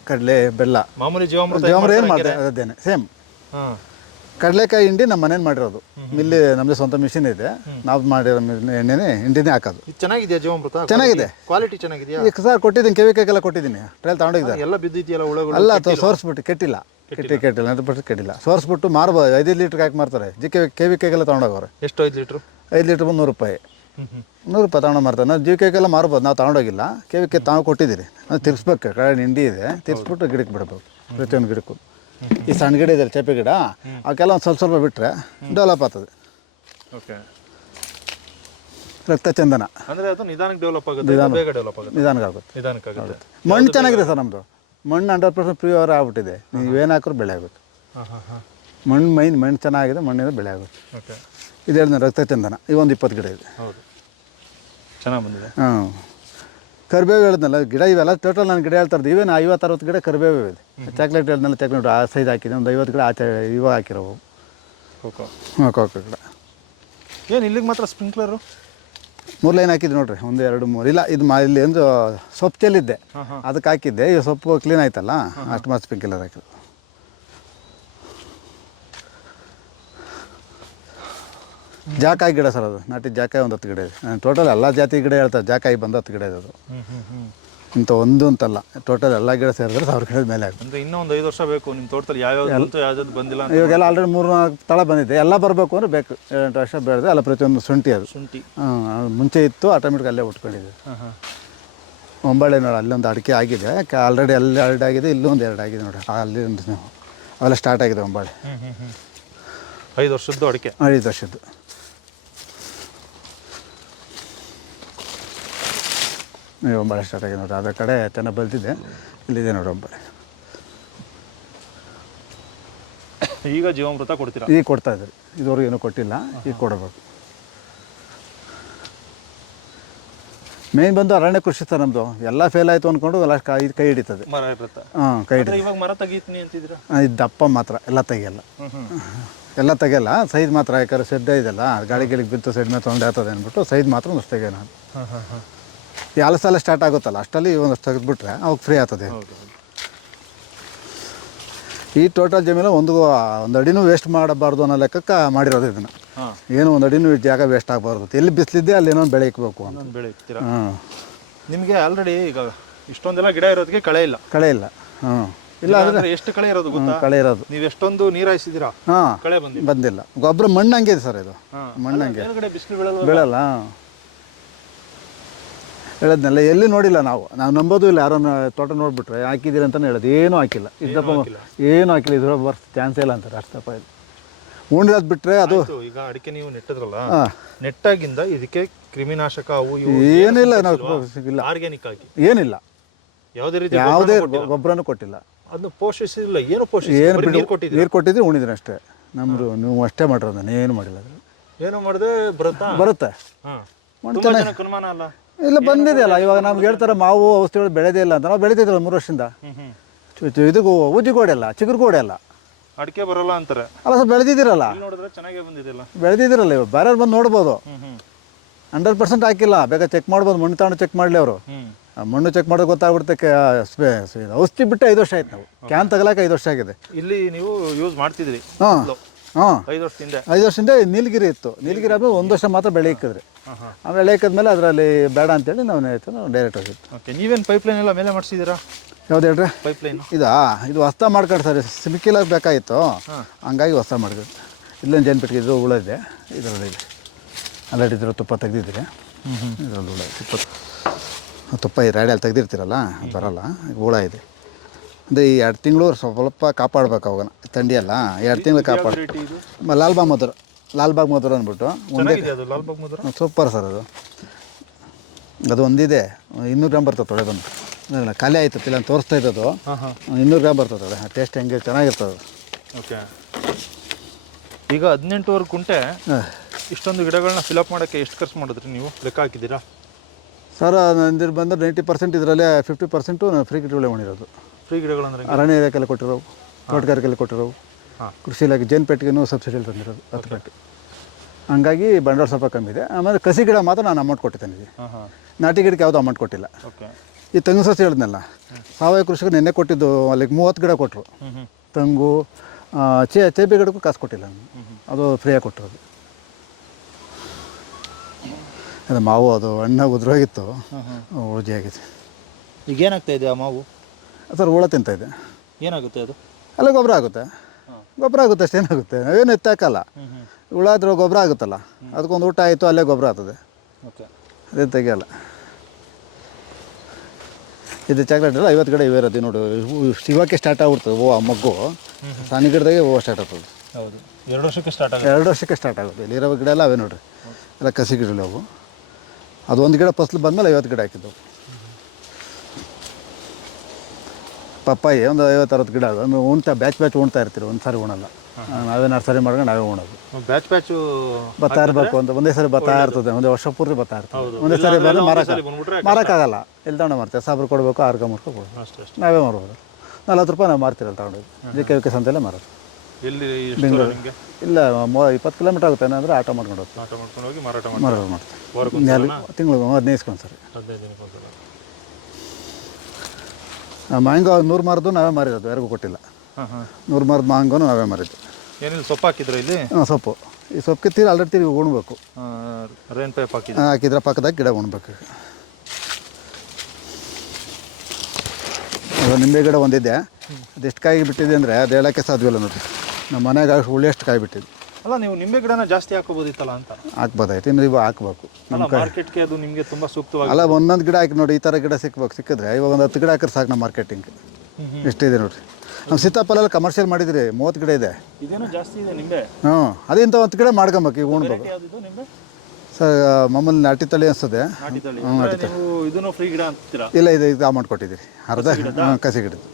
ಕಡಲೆ, ಬೆಲ್ಲ, ಮಾಮೂಲಿ ಜೀವಾಮೃತ ಏನು ಮಾಡ್ತಾರೆ ಅದೇನೆ ಸೇಮ್. ಕಡಲೆಕಾಯಿ ಹಿಂಡಿ ನಮ್ಮ ಮನೇಲಿ ಮಾಡಿರೋದು. ಇಲ್ಲಿ ನಮ್ಮದು ಸ್ವಂತ ಮಿಷಿನ್ ಇದೆ. ನಾವು ಮಾಡಿರೋ ಎಣ್ಣೆನೇ ಹಿಂಡಿನೇ ಹಾಕೋದು. ಚೆನ್ನಾಗಿದೆಯಾ ಜೀವಾಮೃತ? ಚೆನ್ನಾಗಿದೆ. ಕ್ವಾಲಿಟಿ ಚೆನ್ನಾಗಿದೆಯಾ? ಈಗ ಸರ್ ಕೊಟ್ಟಿದ್ದೀನಿ, ಕೆವಿಕಾಗೆಲ್ಲ ಕೊಟ್ಟಿದ್ದೀನಿ. ಟ್ರೈಲ್ ತಗೊಂಡೋಗಿದ್ದಾರೆ. ಎಲ್ಲ ಬಿದ್ದಿದೆಯಲ್ಲ ಹುಳುಗಳು? ಅಲ್ಲ, ಸೋರಿಸ್ಬಿಟ್ಟು ಕೆಟ್ಟಿಲ್ಲ. ಕೆಟ್ಟಿಲ್ಲ 100% ಕೆಟ್ಟಿಲ್ಲ. ಸೋರಿಸ್ಬಿಟ್ಟು ಮಾರ್ಬೋದು. 5 ಲೀಟ್ರ್ ಹಾಕಿ ಮಾರ್ತಾರೆ. ಕೆವಿಕಾಗೆಲ್ಲ ತೊಗೊಂಡೋಗವ್ರೆ. ಎಷ್ಟು 5 ಲೀಟ್ರು? 5 ಲೀಟ್ರ್ ಬಂದು 100 ರೂಪಾಯಿ. 100 ರೂಪಾಯಿ ತೊಗೊಂಡು ಮಾರ್ತಾರೆ. ನಾವು ಕೆವಿಕಾಗೆಲ್ಲ ಮಾರ್ಬೋದು. ನಾವು ತೊಗೊಂಡೋಗಿಲ್ಲ. ಕೆವಿಕೆ ತಾವು ಕೊಟ್ಟಿದ್ದೀರಿ. ಅದು ತಿರ್ಸ್ಬೇಕು. ಕಡೆ ಹಿಂಡಿ ಇದೆ, ತಿರ್ಸ್ಬಿಟ್ಟು ಗಿಡಕ್ಕೆ ಬಿಡಬೇಕು. ಪ್ರತಿಯೊಂದು ಗಿಡಕ್ಕೂ. ಈ ಸಣ್ಣ ಗಿಡ ಇದೆ ಚೇಪೆ ಗಿಡ, ಅವಕ್ಕೆಲ್ಲ ಒಂದು ಸ್ವಲ್ಪ ಬಿಟ್ಟರೆ ಡೆವಲಪ್ ಆಗ್ತದೆ. ಓಕೆ. ರಕ್ತಚಂದನ ಅಂದರೆ ಅದು ನಿಧಾನಕ್ಕೆ ಡೆವಲಪ್ ಆಗುತ್ತೆ, ಬೇಗ ಡೆವಲಪ್ ಆಗುತ್ತೆ. ನಿಧಾನಕ್ಕಾಗುತ್ತೆ. ಮಣ್ಣು ಚೆನ್ನಾಗಿದೆ ಸರ್ ನಮ್ಮದು. ಮಣ್ಣು 100% ಪ್ಯೂರ್ ಆಗ್ಬಿಟ್ಟಿದೆ. ನೀವೇನು ಹಾಕಿದ್ರು ಬೆಳೆ ಆಗುತ್ತೆ. ಮಣ್ಣು ಚೆನ್ನಾಗಿದೆ. ಮಣ್ಣಿನ ಬೆಳೆ ಆಗುತ್ತೆ. ಓಕೆ. ಇದು ಹೇಳಿದ ರಕ್ತಚಂದನ. ಇವೊಂದು 20 ಗಿಡ ಇದೆ. ಹೌದು, ಚೆನ್ನಾಗಿ ಬಂದಿದೆ. ಹಾಂ, ಕರಿಬೇವು ಹೇಳಿದ್ನಲ್ಲ ಗಿಡ. ಇವೆಲ್ಲ ಟೋಟಲ್ ನಾನು ಗಿಡ ಹೇಳ್ತಾರೆ. ಇವೇನು 50-60 ಗಿಡ ಕರಿಬೇವು ಇದೆ. ಚಾಕ್ಲೇಟ್ ಹೇಳಿದ್ನಲ್ಲ, ಚಾಕ್ಲೇಟ್ ಆ ಸೈಜ್ ಹಾಕಿದೆ. ಒಂದು 50 ಗಿಡ ಆಚೆ ಇವಾಗ ಹಾಕಿರೋವು. ಕೋಕೋ ಗಿಡ. ಏನು ಇಲ್ಲಿಗೆ ಮಾತ್ರ ಸ್ಪ್ರಿಂಕ್ಲರು? 3 ಲೈನ್ ಹಾಕಿದ್ದು ನೋಡ್ರಿ. 1 2 3 ಇಲ್ಲ. ಇದು ಇಲ್ಲಿ ಒಂದು ಸೊಪ್ಪು ಚೆಲ್ಲಿದ್ದೆ, ಅದಕ್ಕೆ ಹಾಕಿದ್ದೆ. ಈಗ ಸೊಪ್ಪು ಕ್ಲೀನ್ ಆಯ್ತಲ್ಲ, ಅಷ್ಟು ಮಾತ್ರ ಸ್ಪ್ರಿಂಕ್ಲರ್ ಹಾಕಿದ್ದು. ಜಾಕಾಯಿ ಗಿಡ ಸರ್ ಅದು, ನಾಟಿ ಜಾಕಾಯಿ ಒಂದು 10 ಗಿಡ ಇದೆ. ಟೋಟಲ್ ಎಲ್ಲ ಜಾತಿ ಗಿಡ ಹೇಳ್ತಾರೆ, ಜಾಕಾಯಿ ಬಂದು 10 ಗಿಡ ಇದೆ ಅದು. ಇಂಥ ಒಂದು ಅಂತಲ್ಲ, ಟೋಟಲ್ ಎಲ್ಲ ಗಿಡ ಸೇರಿದ್ರೆ 1000 ಗಿಡದ ಮೇಲೆ ಆಗುತ್ತೆ. ಅಂದರೆ ಇನ್ನೂ ಒಂದು 5 ವರ್ಷ ಬೇಕು ನಿಮ್ಮ ತೋಟದಲ್ಲಿ ಯಾವ್ಯಾವ್ದು ಬಂದಿಲ್ಲ ಅಂತ. ಇವಾಗೆಲ್ಲ ಆಲ್ರೆಡಿ 3-4 ತಳ ಬಂದಿದೆ, ಎಲ್ಲ ಬರಬೇಕು ಅಂದರೆ ಬೇಕು. 7 ವರ್ಷ ಬೆಳೆದು ಎಲ್ಲ ಪ್ರತಿಯೊಂದು ಶುಂಠಿ ಅದು. ಶುಂಠಿ ಮುಂಚೆ ಇತ್ತು, ಆಟೋಮೆಟಿಕ್ ಅಲ್ಲೇ ಉಟ್ಕೊಂಡಿದೆ. ಒಂಬಳೆ ನೋಡಿ, ಅಲ್ಲೊಂದು ಅಡಿಕೆ ಆಗಿದೆ ಆಲ್ರೆಡಿ, ಅಲ್ಲಿ 2 ಆಗಿದೆ, ಇಲ್ಲೊಂದು 2 ಆಗಿದೆ ನೋಡಿ. ಅಲ್ಲಿ ಒಂದು ಅವೆಲ್ಲ ಸ್ಟಾರ್ಟ್ ಆಗಿದೆ ಒಂಬಳೆ. 5 ವರ್ಷದ್ದು ಅಡಿಕೆ. 5 ವರ್ಷದ್ದು. ಒಂಬಳೆ ಸ್ಟಾರ್ಟ್ ಆಗಿದೆ ನೋಡಿ. ಅದರ ಕಡೆ ಚೆನ್ನಾಗಿ ಬೆಳೆದಿದೆ, ಇಲ್ಲಿದೆ ನೋಡಿ ಒಂಬಳೆ. ಈಗ ಜೀವಾಮೃತ ಕೊಡ್ತೀರಾ? ಈಗ ಕೊಡ್ತಾ ಇದ್ದಾರೆ, ಇದುವರೆಗೂ ಏನೂ ಕೊಟ್ಟಿಲ್ಲ, ಈಗ ಕೊಡಬೇಕು. ಮೇನ್ ಬಂದು ಅರಣ್ಯ ಕೃಷಿ ಸರ್ ನಮ್ಮದು. ಎಲ್ಲ ಫೇಲ್ ಆಯಿತು ಅಂದ್ಕೊಂಡು ಲಾಸ್ಟ್ ಕೈ ಹಿಡಿತದೆ. ಮರ ಇರುತ್ತೆ. ಕೈ ಹಿಡಿತದೆ. ಇವಾಗ ಮರ ತೆಗೀತೀನಿ ಅಂತಿದ್ದೀರಾ? ಇದು ದಪ್ಪ ಮಾತ್ರ, ಎಲ್ಲ ತೆಗಿಯಲ್ಲ. ಎಲ್ಲ ತೆಗಿಯಲ್ಲ, ಸೈಜ್ ಮಾತ್ರ. ಯಾಕಂದ್ರೆ ಸೆಡ್ ಇದೆಲ್ಲ ಗಾಳಿಗಳಿಗೆ ಬಿತ್ತು, ಸೆಡ್ ಮೇಲೆ ತೊಗೊಂಡು ಆಗ್ತದೆ ಅಂದ್ಬಿಟ್ಟು ಸೈಜ್ ಮಾತ್ರ ಒಂದಷ್ಟು ತೆಗೆಯ ನಾನು. ಈ ಹಲಸೆಲ್ಲ ಸ್ಟಾರ್ಟ್ ಆಗುತ್ತಲ್ಲ, ಅಷ್ಟಲ್ಲಿ ಒಂದಷ್ಟು ತೆಗೆದುಬಿಟ್ರೆ ಅವಾಗ ಫ್ರೀ ಆಗ್ತದೆ. ಈ ಟೋಟಲ್ ಜಮೀನು ಒಂದು ಅಡಿನೂ ವೇಸ್ಟ್ ಮಾಡಬಾರ್ದು ಅನ್ನೋ ಲೆಕ್ಕಕ್ಕೆ ಮಾಡಿರೋದು ಇದನ್ನು. ಏನು 1 ಅಡಿನೂ ಜಾಗ ವೇಸ್ಟ್ ಆಗಬಾರ್ದು, ಎಲ್ಲಿ ಬಿಸಿಲಿದ್ದೆ ಅಲ್ಲಿ ಏನೋ ಬೆಳೆ ಇಕ್ಬೇಕು ಅಂತ. ಬೆಳೆ ಇಕ್ತೀರಾ? ನಿಮಗೆ ಆಲ್ರೆಡಿ ಈಗ ಇಷ್ಟೊಂದೆಲ್ಲ ಗಿಡ ಇರೋದಕ್ಕೆ ಕಳೆ ಇಲ್ಲ. ಕಳೆ ಇಲ್ಲ. ಇಲ್ಲ ಅಂದ್ರೆ ಎಷ್ಟು ಕಳೆ ಇರೋದು ಗೊತ್ತಾ? ಕಳೆ ಇರೋದು. ನೀವು ಎಷ್ಟೊಂದು ನೀರು ಹಾಯಿಸಿದ್ದೀರಾ? ಕಳೆ ಬಂದಿಲ್ಲ. ಗೊಬ್ಬರ ಮಣ್ಣು ಹಂಗೆ ಇದೆ ಸರ್ ಇದು. ಮಣ್ಣು ಹಂಗೆ ಬಿಸಿಲು ಬೀಳಲ್ಲ. ಹೇಳದ್ನೆಲ್ಲ ಎಲ್ಲಿ ನೋಡಿಲ್ಲ ನಾವು ನಂಬೋದು ಇಲ್ಲ. ಯಾರನ್ನ ತೋಟ ನೋಡ್ಬಿಟ್ರೆ ಹಾಕಿದ್ದೀರಿ ಅಂತಲೇ ಹೇಳೋದು, ಏನೂ ಹಾಕಿಲ್ಲ. ಇಷ್ಟಪ್ಪ ಏನೂ ಹಾಕಿಲ್ಲ, ಇದ್ರ ಬರ್ಸ್ ಚಾನ್ಸೇ ಇಲ್ಲ ಅಂತಾರೆ. ಅಷ್ಟಪ್ಪ ಇದು ಉಂಡಿರೋದು ಬಿಟ್ಟರೆ ಅದು. ಈಗ ಅಡಿಕೆ ನೀವು ನೆಟ್ಟದ್ರಲ್ಲ, ನೆಟ್ಟಾಗಿಂದ ಇದಕ್ಕೆ ಕ್ರಿಮಿನಾಶಕ ಅವು ಏನಿಲ್ಲ, ನಾವು ಸಿಗಿಲ್ಲ. ಆರ್ಗ್ಯಾನಿಕ್ ಆಗಿ ಏನಿಲ್ಲ, ಯಾವುದೇ ಗೊಬ್ಬರನೂ ಕೊಟ್ಟಿಲ್ಲ. ಅದನ್ನು ಪೋಷಿಸಿಲ್ಲ, ಏನು ನೀರು ಕೊಟ್ಟಿದ್ರೆ ಉಣಿದ್ರೆ ಅಷ್ಟೇ. ನಮ್ಮದು ನೀವು ಅಷ್ಟೇ ಮಾಡಿರೋದು, ಏನು ಮಾಡಿಲ್ಲ. ಏನು ಮಾಡಿದ್ರೆ ಬರುತ್ತೆ. ಅನುಮಾನ ಅಲ್ಲ, ಇಲ್ಲ ಬಂದಿದೆ ಅಲ್ಲ. ಇವಾಗ ನಮ್ಗೆ ಹೇಳ್ತಾರೆ ಮಾವು ಔಷಧಿಗಳು ಬೆಳೆದೇ ಇಲ್ಲ ಅಂತ. ನಾವು ಬೆಳೆದಿದ್ರಲ್ಲ 3 ವರ್ಷದಿಂದ. ಇದಕ್ಕೂ ಊಜಿಗೋಡೆ ಅಲ್ಲ, ಚಿಗುರುಗೋಡೆ ಅಲ್ಲ, ಅಡಿಕೆ ಬರಲ್ಲ ಅಂತಾರೆ. ಅಲ್ಲ ಸರ್, ಬೆಳೆದಿದ್ದೀರಲ್ಲ, ಚೆನ್ನಾಗೇ ಬಂದಿದೆಯಲ್ಲ, ಬೆಳೆದಿದ್ದೀರಲ್ಲ. ಇವಾಗ ಬೇರೆಯವ್ರು ಬಂದು ನೋಡ್ಬೋದು. 100% ಹಾಕಿಲ್ಲ, ಬೇಕಾದ್ರೆ ಚೆಕ್ ಮಾಡ್ಬೋದು. ಮಣ್ಣು ತಗೊಂಡು ಚೆಕ್ ಮಾಡಲಿ ಅವರು. ಮಣ್ಣು ಚೆಕ್ ಮಾಡೋದು ಗೊತ್ತಾಗ್ಬಿಡುತ್ತೆ. ಔಷಧಿ ಬಿಟ್ಟು 5 ವರ್ಷ ಆಯ್ತು. ನಾವು ಕ್ಯಾನ್ ತಗೊಳಕ್ಕೆ 5 ವರ್ಷ ಆಗಿದೆ. ಇಲ್ಲಿ ನೀವು ಯೂಸ್ ಮಾಡ್ತಿದ್ರಿ? 5 ವರ್ಷದಿಂದ ನೀಲಗಿರಿ ಇತ್ತು. ನೀಲಗಿರಿ ಆದ್ಮೇಲೆ 1 ವರ್ಷ ಮಾತ್ರ ಬೆಳೆ ಇಕ್ಕಿದ್ರಿ. ಆ ಬೆಳೆ ಇಕ್ಕಿದ್ಮೇಲೆ ಅದರಲ್ಲಿ ಬೇಡ ಅಂತೇಳಿ ನಾವು ಡೈರೆಕ್ಟ್ ಹೋಗಿತ್ತು. ನೀವೇನು ಪೈಪ್ಲೈನ್ ಎಲ್ಲ ಮೇಲೆ ಮಾಡಿಸಿದ್ದೀರಾ? ಯಾವ್ದು ಹೇಳ್ರಿ? ಪೈಪ್ಲೈನ್ ಇದು ಹೊಸ ಮಾಡ್ಕೊಂಡು ಸರ್, ಸಿಮಿಕಿಲಾಗ ಬೇಕಾಗಿತ್ತು, ಹಂಗಾಗಿ ಹೊಸ ಮಾಡಿದ್ವಿ. ಇಲ್ಲೊಂದು ಜೇನುಪೆಟ್ಟಿಗೆ ಹುಳ ಇದೆ, ಇದರಲ್ಲಿ ಆಲ್ರೆಡಿ ಇದ್ರ ತುಪ್ಪ ತೆಗ್ದಿದ್ದೀರಿ. ಇದರಲ್ಲಿ ಹುಳ ಇದೆ, ತುಪ್ಪ ಈ ರಾಡಿಯಲ್ಲಿ ತೆಗ್ದಿರ್ತೀರಲ್ಲ, ಬರಲ್ಲ. ಹುಳ ಇದೆ. ಅಂದರೆ ಈ 2 ತಿಂಗಳು ಸ್ವಲ್ಪ ಕಾಪಾಡ್ಬೇಕು. ಅವಾಗ ಥಂಡಿ ಅಲ್ಲ, 2 ತಿಂಗಳು ಕಾಪಾಡು. ಲಾಲ್ಬಾಗ್ ಮಧುರ ಅಂದ್ಬಿಟ್ಟು ಒಂದೇ ಸೂಪರ್ ಸರ್ ಅದು. ಅದು ಒಂದಿದೆ, 200 ಗ್ರಾಮ್ ಬರ್ತದೆ ತೊಳೆ ಬಂದು. ಖಾಲಿ ಆಯ್ತದೆ, ಇಲ್ಲ ತೋರಿಸ್ತಾ ಇದ್ದದು 200 ಗ್ರಾಮ್ ಬರ್ತದೆ. ಟೇಸ್ಟ್ ಹೆಂಗೆ ಚೆನ್ನಾಗಿರ್ತದೆ. ಓಕೆ. ಈಗ 18 ಕುಂಟೆ ಇಷ್ಟೊಂದು ಗಿಡಗಳನ್ನ ಫಿಲಪ್ ಮಾಡೋಕ್ಕೆ ಎಷ್ಟು ಖರ್ಚು ಮಾಡಿದ್ರಿ ನೀವು? ಲೆಕ್ಕ ಹಾಕಿದ್ದೀರಾ ಸರ್? ನಂದಿರು ಬಂದು 90% ಇದರಲ್ಲೇ 50% ಫ್ರೀ ಗಿಡಗಳೇ ಮಾಡಿರೋದು. ಫ್ರೀ ಗಿಡಗಳಂದ್ರೆ ಅರಣ್ಯ ಇಲಾಖೆಲ್ಲ ಕೊಟ್ಟಿರೋವು, ತೋಟಗಾರಿಕೆಯಲ್ಲಿ ಕೊಟ್ಟಿರೋವು, ಕೃಷಿ ಇಲಾಖೆ ಜೇನುಪೆಟ್ಟಿಗೆನೂ ಸಬ್ಸಿಡಿಯಲ್ಲಿ ತಂದಿರೋದು 10 ಪೆಟ್ಟು. ಹಂಗಾಗಿ ಬಂಡವಾಳ ಸ್ವಲ್ಪ ಕಮ್ಮಿ ಇದೆ. ಆಮೇಲೆ ಕಸಿ ಗಿಡ ಮಾತ್ರ ನಾನು ಅಮೌಂಟ್ ಕೊಟ್ಟಿದ್ದೇನೆ. ನಾಟಿ ಗಿಡಕ್ಕೆ ಯಾವುದೂ ಅಮೌಂಟ್ ಕೊಟ್ಟಿಲ್ಲ. ಈ ತೆಂಗು ಸಸಿ ಹೇಳಿದ್ನಲ್ಲ, ಸಾವಯವ ಕೃಷಿಗೆ ನಿನ್ನೆ ಕೊಟ್ಟಿದ್ದು ಅಲ್ಲಿಗೆ 30 ಗಿಡ ಕೊಟ್ಟರು. ತೆಂಗು ಚೇಬೆ ಗಿಡಕ್ಕೂ ಕಾಸು ಕೊಟ್ಟಿಲ್ಲ, ಅದು ಫ್ರೀಯಾಗಿ ಕೊಟ್ಟಿರೋದು. ಅದು ಮಾವು ಅದು ಹಣ್ಣಾಗಿ ಉದ್ರೋಗಿತ್ತು, ಉಳ್ಜಿ ಆಗಿದೆ. ಈಗ ಏನಾಗ್ತಾ ಇದೆ ಆ ಮಾವು ಸರ್? ಹುಳ ತಿಂತಾಯಿದೆ. ಏನಾಗುತ್ತೆ ಅದು? ಅಲ್ಲೇ ಗೊಬ್ಬರ ಆಗುತ್ತೆ. ಗೊಬ್ಬರ ಆಗುತ್ತೆ ಅಷ್ಟೇ, ಏನಾಗುತ್ತೆ. ನಾವೇನು ಎತ್ತಾಕಲ್ಲ. ಹುಳ ಆದ್ರೆ ಗೊಬ್ಬರ ಆಗುತ್ತಲ್ಲ, ಅದಕ್ಕೊಂದು ಊಟ ಆಯಿತು, ಅಲ್ಲೇ ಗೊಬ್ಬರ ಆಗ್ತದೆ. ಅದೇನು ತೆಗಿಯಲ್ಲ. ಇದು ಚಾಕ್ಲೇಟ್ ಎಲ್ಲ 50 ಗಿಡ ಇವೇ ಇರೋದು ನೋಡಿ. ಸಿಗೋಕ್ಕೆ ಸ್ಟಾರ್ಟ್ ಆಗ್ಬಿಡ್ತದೆ ಹೂವು, ಆ ಮಗ್ಗು ಸಣ್ಣ ಗಿಡದಾಗೆ ಹೂವು ಸ್ಟಾರ್ಟ್ ಆಗ್ತದೆ. ಹೌದು, 2 ವರ್ಷಕ್ಕೆ ಸ್ಟಾರ್ಟ್ ಆಗುತ್ತೆ. 2 ವರ್ಷಕ್ಕೆ ಸ್ಟಾರ್ಟ್ ಆಗುತ್ತೆ. ಇಲ್ಲಿರೋ ಗಿಡ ಎಲ್ಲ ಅವೇ ನೋಡಿರಿ, ಎಲ್ಲ ಕಸಿ ಗಿಡಗಳು ಅವು. ಅದು 1 ಗಿಡ ಫಸಲು ಬಂದಮೇಲೆ 50 ಗಿಡ ಹಾಕಿದ್ದವು. ಪಪ್ಪಾಯಿ ಒಂದು 50-60 ಗಿಡ ಅದು. ಉಣ್ತಾ ಬ್ಯಾಚ್ ಉಣ್ತಾ ಇರ್ತೀರಿ, ಒಂದು ಸಾರಿ ಉಣಲ್ಲ. ನಾವೇ ನರ್ಸರಿ ಮಾಡ್ಕೊಂಡು ನಾವೇ ಉಣೋದು. ಬ್ಯಾಚ್ ಬರ್ತಾ ಇರಬೇಕು ಅಂತ ಒಂದೇ ಸರಿ ಬರ್ತಾ ಇರ್ತದೆ. ಒಂದೇ ವರ್ಷ ಪೂರ್ತಿ ಬರ್ತಾ ಇರ್ತದೆ. ಒಂದೇ ಸರಿ ಬಂದು ಮಾರೋಕ್ಕಾಗಲ್ಲ. ಎಲ್ಲಿ ತಗೊಂಡು ಮಾರ್ತೀವಿ? ಸಾಬ್ರು ಕೊಡಬೇಕು, ಆರ್ಗ ಮಾಡ್ಕೊಂಡು ಕೊಡಬೇಕು. ನಾವೇ ಮಾರ್ಬೋದು. 40 ರೂಪಾಯಿ ನಾವು ಮಾರ್ತಿರಲ್ಲ ತಗೊಂಡೋಗಿ. JKVK ಸಂತೆಯಲ್ಲೇ ಮಾರೋದು. ಬೆಂಗಳೂರು ಇಲ್ಲ, 20 ಕಿಲೋಮೀಟರ್ ಆಗುತ್ತೆ. ಏನಂದರೆ ಆಟೋ ಮಾಡ್ಕೊಂಡು ಹೋಗಿ ಮಾರಾಟ ಮಾಡ್ತೀವಿ. ತಿಂಗಳು 15 ಸರಿ. ಮ್ಯಾಂಗೋ 100 ಮಾರದು ನಾವೇ ಮಾರಿರೋದು, ಯಾರಿಗೂ ಕೊಟ್ಟಿಲ್ಲ. 100 ಮಾರದ ಮ್ಯಾಂಗೋನು ನಾವೇ ಮಾರಿದ್ದು. ಏನಿಲ್ಲ, ಸೊಪ್ಪು ಹಾಕಿದ್ರೆ ಇಲ್ಲಿ? ಸೊಪ್ಪು ಈ ಸೊಪ್ಪು ಕಿತ್ತೀರಿ ಆಲ್ರೆಡಿ ತಿರುಗಿ ಉಣ್ಬೇಕು. ರೇನ್ ಪೈಪ್ ಹಾಕಿದ್ರೆ ಪಕ್ಕದಾಗ ಗಿಡ ಉಣ್ಬೇಕು. ಅದು ನಿಂಬೆ ಗಿಡ ಒಂದಿದೆ, ಅದೆಷ್ಟು ಕಾಯಿ ಬಿಟ್ಟಿದೆ ಅಂದರೆ ಅದು ಹೇಳೋಕ್ಕೆ ಸಾಧ್ಯವಿಲ್ಲ ನೋಡಿ. ನಮ್ಮ ಮನೆಗೆ ಹುಳಿ ಎಷ್ಟು ಕಾಯಿ ಬಿಟ್ಟಿದೆ. ಅಲ್ಲ, ನೀವು ನಿಂಬೆ ಗಿಡನ ಜಾಸ್ತಿ ಹಾಕೋಬೋದಿತ್ತಲ್ಲ ಅಂತ. ಹಾಕ್ಬೋದಾಯ್ತು, ಇನ್ನು ಇವಾಗ ಹಾಕ್ಬೇಕು. ಮಾರ್ಕೆಟ್ಗೆ ಅದು ನಿಮಗೆ ತುಂಬ ಸೂಕ್ತವಾಗಿ. ಅಲ್ಲ, ಒಂದೊಂದು ಗಿಡ ಹಾಕಿ ನೋಡಿ, ಈ ಥರ ಗಿಡ ಸಿಕ್ಕಿದ್ರೆ ಇವಾಗ ಒಂದು 10 ಗಿಡ ಹಾಕಿದ್ರೆ ಸಾಕು ನಮ್ಮ ಮಾರ್ಕೆಟಿಂಗ್. ಎಷ್ಟಿದೆ ನೋಡಿರಿ. ನಮ್ಮ ಸೀತಾಫಲ ಕಮರ್ಷಿಯಲ್ ಮಾಡಿದ್ರಿ, 30 ಗಿಡ ಇದೆ. ಇದೇನೋ ಜಾಸ್ತಿ ಇದೆ ನಿಂಬೆ. ಅದಿಂತ 10 ಗಿಡ ಮಾಡ್ಕೊಬೇಕು, ಈಗ ಉಣ್ಬೇಕು. ಸರ್ ಮಾಮೂಲಿ ನಾಟಿ ತಳಿ ಅನಿಸ್ತದೆ. ಇದನ್ನು ಫ್ರೀ ಗಿಡ ಅಂತೀರಾ? ಇಲ್ಲ, ಇದು ಅಮೌಂಟ್ ಕೊಟ್ಟಿದ್ದೀರಿ ಅರ್ಧ. ಕಸಿ ಗಿಡದ್ದು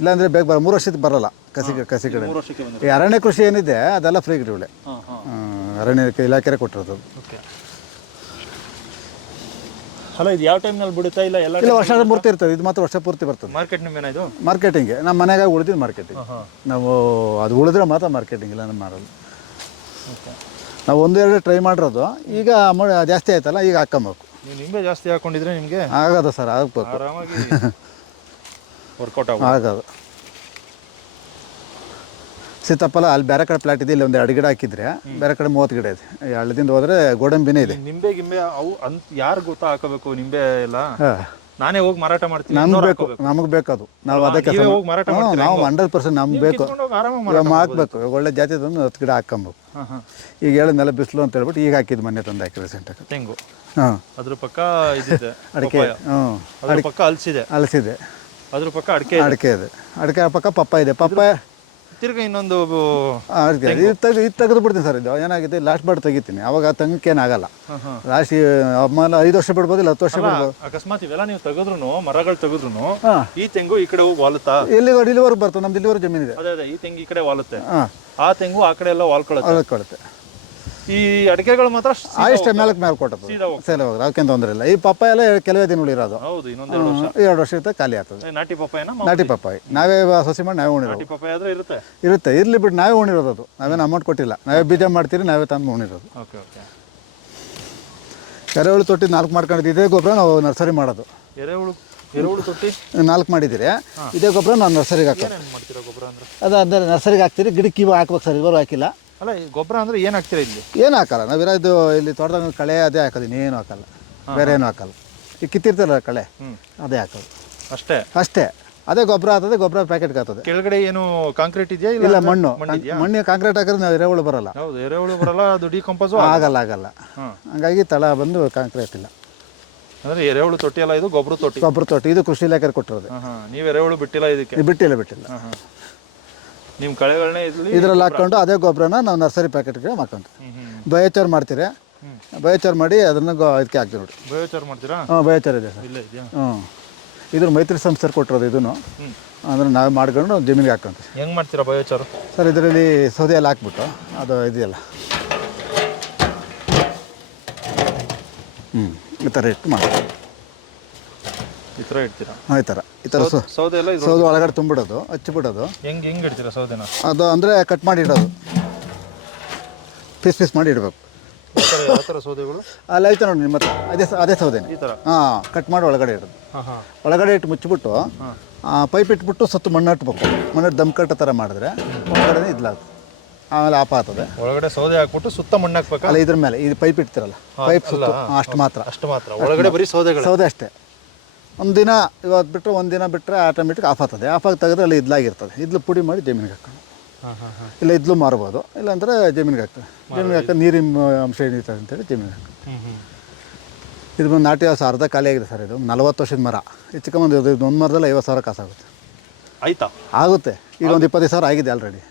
ಇಲ್ಲಾಂದರೆ ಬೇಗ ಬರ 3 ವರ್ಷಕ್ಕೆ ಬರೋಲ್ಲ. ಕಸಿ ಗಿಡ ಈ ಅರಣ್ಯ ಕೃಷಿ ಏನಿದೆ ಅದೆಲ್ಲ ಫ್ರೀ ಗಿಡಗಳೇ, ಅರಣ್ಯ ಇಲಾಖೆ ಕೊಟ್ಟಿರೋದು. ಅಲ್ಲ, ಇದು ಯಾವ ಟೈಮ್ನಲ್ಲಿ ಬಿಡುತ್ತಾ? ಇಲ್ಲ ವರ್ಷ ಪೂರ್ತಿ ಇರ್ತದೆ. ಇದು ಮಾತ್ರ ವರ್ಷ ಪೂರ್ತಿ ಬರ್ತದೆ. ಮಾರ್ಕೆಟ್ ನಿಂಬೆನಾ ಇದು? ಮಾರ್ಕೆಟಿಂಗ್ಗೆ ನಮ್ಮ ಮನೆಗೆ ಉಳಿದಿದ್ದು ಮಾರ್ಕೆಟಿಂಗ್. ನಾವು ಅದು ಉಳಿದ್ರೆ ಮಾತ್ರ ಮಾರ್ಕೆಟಿಂಗ್, ಇಲ್ಲ ನಮ್ಮ ಮಾಡಲ್ಲ. ನಾವು 1-2 ಟ್ರೈ ಮಾಡಿರೋದು, ಈಗ ಜಾಸ್ತಿ ಆಯ್ತಲ್ಲ, ಈಗ ಹಾಕ್ಕೊಬೇಕು. ನೀವು ನಿಂಬೆ ಜಾಸ್ತಿ ಹಾಕೊಂಡಿದ್ರೆ ನಿಮಗೆ ಆಗೋದು ಸರ್, ಆಗಬೇಕು, ಆರಾಮಾಗಿ ವರ್ಕೌಟ್ ಆಗೋದು. ಸೀತಾಫಲ ಅಲ್ಲಿ ಬೇರೆ ಕಡೆ ಪ್ಲಾಟ್ ಇದೆ, ಇಲ್ಲಿ ಒಂದು 2 ಗಿಡ ಹಾಕಿದ್ರೆ ಬೇರೆ ಕಡೆ 30 ಗಿಡ ಇದೆ. ಹಳ್ಳದಿಂದ ಹೋದ್ರೆ ಗೋಡಂಬಿನೇ ಇದೆ. ನಿಂಬೆ ಗಿಂಬೆ ಅವು ಯಾರು ಗೊತ್ತಾ ಹಾಕಬೇಕು ನಿಂಬೆ ಎಲ್ಲ? ನಾನೇ ಹೋಗಿ ಮಾರಾಟ ಮಾಡ್ತೀನಿ. ನಮಗೆ ಬೇಕು ಅದು. ನಾವು ಅದಕ್ಕೆ ನಾವು 100% ನಮ್ಗೆ ಬೇಕು, ಹಾಕ್ಬೇಕು. ಒಳ್ಳೆ ಜಾತಿ ತಂದು 10 ಗಿಡ ಹಾಕ್ಕೊಬೇಕು. ಈಗ ಹೇಳಿದ್ನೆಲ್ಲ ಬಿಸಿಲು ಅಂತ ಹೇಳ್ಬಿಟ್ಟು ಈಗ ಹಾಕಿದ್ದು, ಮೊನ್ನೆ ತಂದು ಹಾಕಿ ರೀಸೆಂಟಾಗಿ. ತೆಂಗು ಅದ್ರ ಪಕ್ಕ ಅಡಿಕೆ, ಅದ್ರ ಪಕ್ಕ ಹಲಸಿದೆ, ಅದ್ರ ಪಕ್ಕ ಅಡಿಕೆ ಇದೆ, ಅಡಿಕೆ ಪಕ್ಕ ಪಪ್ಪಾಯ ಇದೆ. ಪಪ್ಪಾಯ ತಿರ್ಗಿ ಇನ್ನೊಂದು ಇದು ತೆಗೆದು ಬಿಡ್ತೀನಿ ಸರ್. ಇದು ಏನಾಗಿದೆ, ಲಾಸ್ಟ್ ಬಾಡ್ ತೆಗಿತೀನಿ, ಅವಾಗ ಆ ತೆಂಗಕ್ಕೆ ಏನಾಗಲ್ಲ. ಲಾಸ್ಟ್ 5 ವರ್ಷ ಬಿಡ್ಬೋದು, ಇಲ್ಲ 10 ವರ್ಷ ಬಿಡ್ಬೋದು. ಅಕಸ್ಮಾತ್ ಇವೆಲ್ಲ ನೀವು ತೆಗೆದ್ರು, ಮರಗಳು ತೆಗೆದ್ರು, ಈ ತೆಂಗು ಈ ಕಡೆ ಹೋಗಿ ವಾಲುತ್ತಾ? ಇಲ್ಲಿವರೆಗೂ ಬರ್ತದೆ, ನಮ್ದು ಇಲ್ಲಿವರೆಗೂ ಜಮೀನು ಇದೆ. ಅದೇ ಈ ತೆಂಗು ಈ ಕಡೆ ವಾಲುತ್ತೆ, ಆ ತೆಂಗು ಆ ಕಡೆ ಎಲ್ಲ ವಾಲ್ಕೊಳ್ಳುತ್ತೆ. ಈ ಅಡಿಕೆಗಳು ಮಾತ್ರ ಅಷ್ಟೇ ಮೇಲಕ್ಕೆ ಮೇಲೆ ಕೊಟ್ಟದ್ದು, ಸೇಲ್ ಹೋಗೋದು, ಅದಕ್ಕೇನು ತೊಂದರೆ ಇಲ್ಲ. ಈ ಪಪ್ಪಾಯ ಎಲ್ಲ ಕೆಲವೇ ದಿನ ಉಳಿರೋದು. ಹೌದು, 2 ವರ್ಷ ಇರುತ್ತೆ, ಖಾಲಿ ಆಗ್ತದೆ. ನಾಟಿ ಪಪ್ಪಾಯನ? ನಾಟಿ ಪಪ್ಪಾಯಿ ನಾವೇ ಸಸಿ ಮಾಡಿ ನಾವೇ ಉಣಿರೋದು. ಪಪ್ಪಾಯ ಆದ್ರೆ ಇರುತ್ತೆ, ಇರ್ಲಿ ಬಿಟ್ಟು ನಾವೇ ಉಣಿರೋದು. ಅದು ನಾವೇನು ಅಮೌಂಟ್ ಕೊಟ್ಟಿಲ್ಲ, ನಾವೇ ಬೀಜ ಮಾಡ್ತೀರಿ, ನಾವೇ ತಂದು ಉಣಿರೋದು. ಎರೆಹುಳು ತೊಟ್ಟಿ 4 ಮಾಡ್ಕೊಂಡಿದ್ದು. ಇದೇ ಗೊಬ್ಬರ ನಾವು ನರ್ಸರಿ ಮಾಡೋದು. ಎರೆಹುಳು ತೊಟ್ಟಿ 4 ಮಾಡಿದ್ದೀರಿ, ಇದೇ ಗೊಬ್ಬರ ನಾವು ನರ್ಸರಿಗೆ ಹಾಕೋದು. ಅದು ಅಂದರೆ ನರ್ಸರಿಗೆ ಹಾಕ್ತೀರಿ, ಗಿಡಕ್ಕೆ ಇವಾಗ ಹಾಕ್ಬೇಕು ಸರ್, ಇವರು ಹಾಕಿಲ್ಲ. ಅಲ್ಲ, ಗೊಬ್ಬರ ಅಂದರೆ ಏನು ಹಾಕ್ತೀರಾ ಇಲ್ಲಿ? ಏನು ಹಾಕಲ್ಲ, ನಾವಿರೋದು ಇಲ್ಲಿ ತೋಟದಾಗ ಕಳೆ ಅದೇ ಹಾಕೋದು, ಇನ್ನೇನು ಹಾಕಲ್ಲ, ಬೇರೆ ಏನು ಹಾಕಲ್ಲ. ಈಗ ಕಿತ್ತಿರ್ತಾರಲ್ಲ ಕಳೆ, ಅದೇ ಹಾಕೋದು ಅಷ್ಟೇ. ಅದೇ ಗೊಬ್ಬರ ಆಗ್ತದೆ, ಗೊಬ್ಬರ ಪ್ಯಾಕೆಟ್ಗೆ ಆಗ್ತದೆ. ಕೆಳಗಡೆ ಏನು ಕಾಂಕ್ರೀಟ್ ಇದೆಯಾ? ಇಲ್ಲ, ಮಣ್ಣು ಕಾಂಕ್ರೀಟ್ ಹಾಕಿದ್ರೆ ನಾವು ಎರೆಹುಳು ಬರಲ್ಲ. ಹೌದು, ಎರೆಹುಳು ಬರಲ್ಲ, ಅದು ಡಿಕಂಪೋಸ್ ಆಗಲ್ಲ. ಹಂಗಾಗಿ ತಳ ಬಂದು ಕಾಂಕ್ರೀಟ್ ಇಲ್ಲ. ಅಂದರೆ ಎರೆಹುಳು ತೊಟ್ಟಿ ಅಲ್ಲ, ಇದು ಗೊಬ್ಬರ ತೊಟ್ಟಿ. ಇದು ಕೃಷಿ ಇಲಾಖೆ ಕೊಟ್ಟಿರೋದು. ನೀವು ಎರೆಹುಳು ಬಿಟ್ಟಿಲ್ಲ ಇದಕ್ಕೆ? ಬಿಟ್ಟಿಲ್ಲ. ನಿಮ್ಮ ಕಳೆಗಳನ್ನೇ ಇದ್ರಲ್ಲಿ ಹಾಕ್ಕೊಂಡು ಅದೇ ಗೊಬ್ಬರನ ನಾವು ನರ್ಸರಿ ಪ್ಯಾಕೆಟ್ಗೆ ಹಾಕೊಂಡು ಬಯೋಚಾರ್ ಮಾಡ್ತೀರಿ. ಬಯೋಚಾರ್ ಮಾಡಿ ಅದನ್ನು ಇದಕ್ಕೆ ಹಾಕ್ತೀವಿ ನೋಡಿ. ಬಯೋಚಾರ್ ಮಾಡ್ತೀರಾ? ಬಯೋಚಾರ್ ಇದೆ ಸರ್. ಇದ್ರ ಮೈತ್ರಿ ಸಂಸ್ಥೆ ಕೊಟ್ಟಿರೋದು. ಇದನ್ನು ಅಂದರೆ ನಾವೇ ಮಾಡ್ಕೊಂಡು ಜಮೀನಿಗೆ ಹಾಕ್ಕೊಂತೀವಿ. ಹೆಂಗೆ ಮಾಡ್ತೀರಾ ಬಯೋಚಾರು? ಸರ್, ಇದರಲ್ಲಿ ಸೌದೆ ಎಲ್ಲ ಹಾಕ್ಬಿಟ್ಟು ಅದು ಇದೆಯಲ್ಲ ಈ ಥರ ಇಟ್ಟು ಮಾಡ್ತೀವಿ. ಈ ಥರ ಇಡ್ತೀರಾ? ಈ ಥರ ಸೌದೆ ಎಲ್ಲ ಸೌದೆ ಒಳಗಡೆ ತುಂಬಿಡೋದು, ಹಚ್ಚಿಬಿಡೋದು. ಹೆಂಗೆ ಇಡ್ತೀರಾ ಸೌದೆನ? ಅದು ಅಂದರೆ ಕಟ್ ಮಾಡಿ ಇಡೋದು, ಪೀಸ್ ಮಾಡಿ ಇಡಬೇಕು. ಯಾವ ಥರ ಸೌದೆಗಳು? ಅಲ್ಲಿ ಐತೆ ನೋಡಿ ನಿಮ್ಮ ಹತ್ರ, ಅದೇ ಸೌದೆನೇ. ಈ ಥರ ಕಟ್ ಮಾಡಿ ಒಳಗಡೆ ಇಡೋದು. ಒಳಗಡೆ ಇಟ್ಟು ಮುಚ್ಚಿಬಿಟ್ಟು ಪೈಪ್ ಇಟ್ಬಿಟ್ಟು ಸುತ್ತ ಮಣ್ಣು ಹಟ್ಬೇಕು. ಮಣ್ಣು ದಮ್ ಕಟ್ಟೋ ಥರ ಮಾಡಿದ್ರೆ ಒಳಗಡೆ ಇದ್ಲಾಗ್ತದೆ. ಆಮೇಲೆ ಆಪ ಆಗ್ತದೆ. ಒಳಗಡೆ ಸೌದೆ ಹಾಕ್ಬಿಟ್ಟು ಸುತ್ತ ಮಣ್ಣು ಹಾಕ್ಬೇಕು. ಅಲ್ಲ, ಇದ್ರ ಮೇಲೆ ಇದು ಪೈಪ್ ಇಡ್ತಿರಲ್ಲ, ಪೈಪ್ ಸುತ್ತ ಅಷ್ಟು ಮಾತ್ರ. ಒಳಗಡೆ ಬರೀ ಸೌದೆ ಅಷ್ಟೇ. ಒಂದಿನ ಇವತ್ತು ಬಿಟ್ಟರೆ ಒಂದಿನ ಬಿಟ್ಟರೆ ಆಟೋಮೆಟಿಕ್ ಆಫ್ ಆಗ್ತದೆ. ಆಫ್ ಆಗಿ ತೆಗೆದ್ರೆ ಅಲ್ಲಿ ಇದ್ಲಾಗಿರ್ತದೆ. ಇದ್ಲು ಪುಡಿ ಮಾಡಿ ಜಮೀನಿಗೆ ಹಾಕೋಣ. ಇಲ್ಲ ಇದ್ಲು ಮಾರ್ಬೋದು, ಇಲ್ಲಾಂದರೆ ಜಮೀನಿಗೆ ಹಾಕ್ತದೆ. ಜಮೀನಿಗೆ ಹಾಕಿ ನೀರಿನ ಅಂಶ ಏನಿರ್ತದೆ ಅಂತೇಳಿ ಜಮೀನಿಗೆ ಹಾಕ್ತದೆ. ಇದು ಬಂದು ನಾಟಿ ಹಸ ಅರ್ಧ ಖಾಲಿ ಆಗಿದೆ ಸರ್. ಇದು 40 ವರ್ಷದ ಮರ. ಹೆಚ್ಚಿಕೊಂಬಂದು ಒಂದು ಮರದಲ್ಲಿ 50,000 ಕಾಸಾಗುತ್ತೆ. ಆಯ್ತಾ? ಆಗುತ್ತೆ. ಈಗ ಒಂದು 25,000 ಆಗಿದೆ ಆಲ್ರೆಡಿ.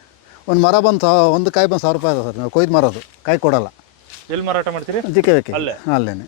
ಒಂದು ಮರ ಬಂದು ಒಂದು ಕಾಯಿ ಬಂದು 1,000 ರೂಪಾಯಿ ಇದೆ ಸರ್. ನಾವು ಕೊಯ್ದು ಮಾರೋದು, ಕಾಯಿ ಕೊಡಲ್ಲ. ಎಲ್ಲಿ ಮಾರಾಟ ಮಾಡ್ತೀರಿ? ಜಿಕೆ ಬೇಕೆ ಅಲ್ಲೇನೆ.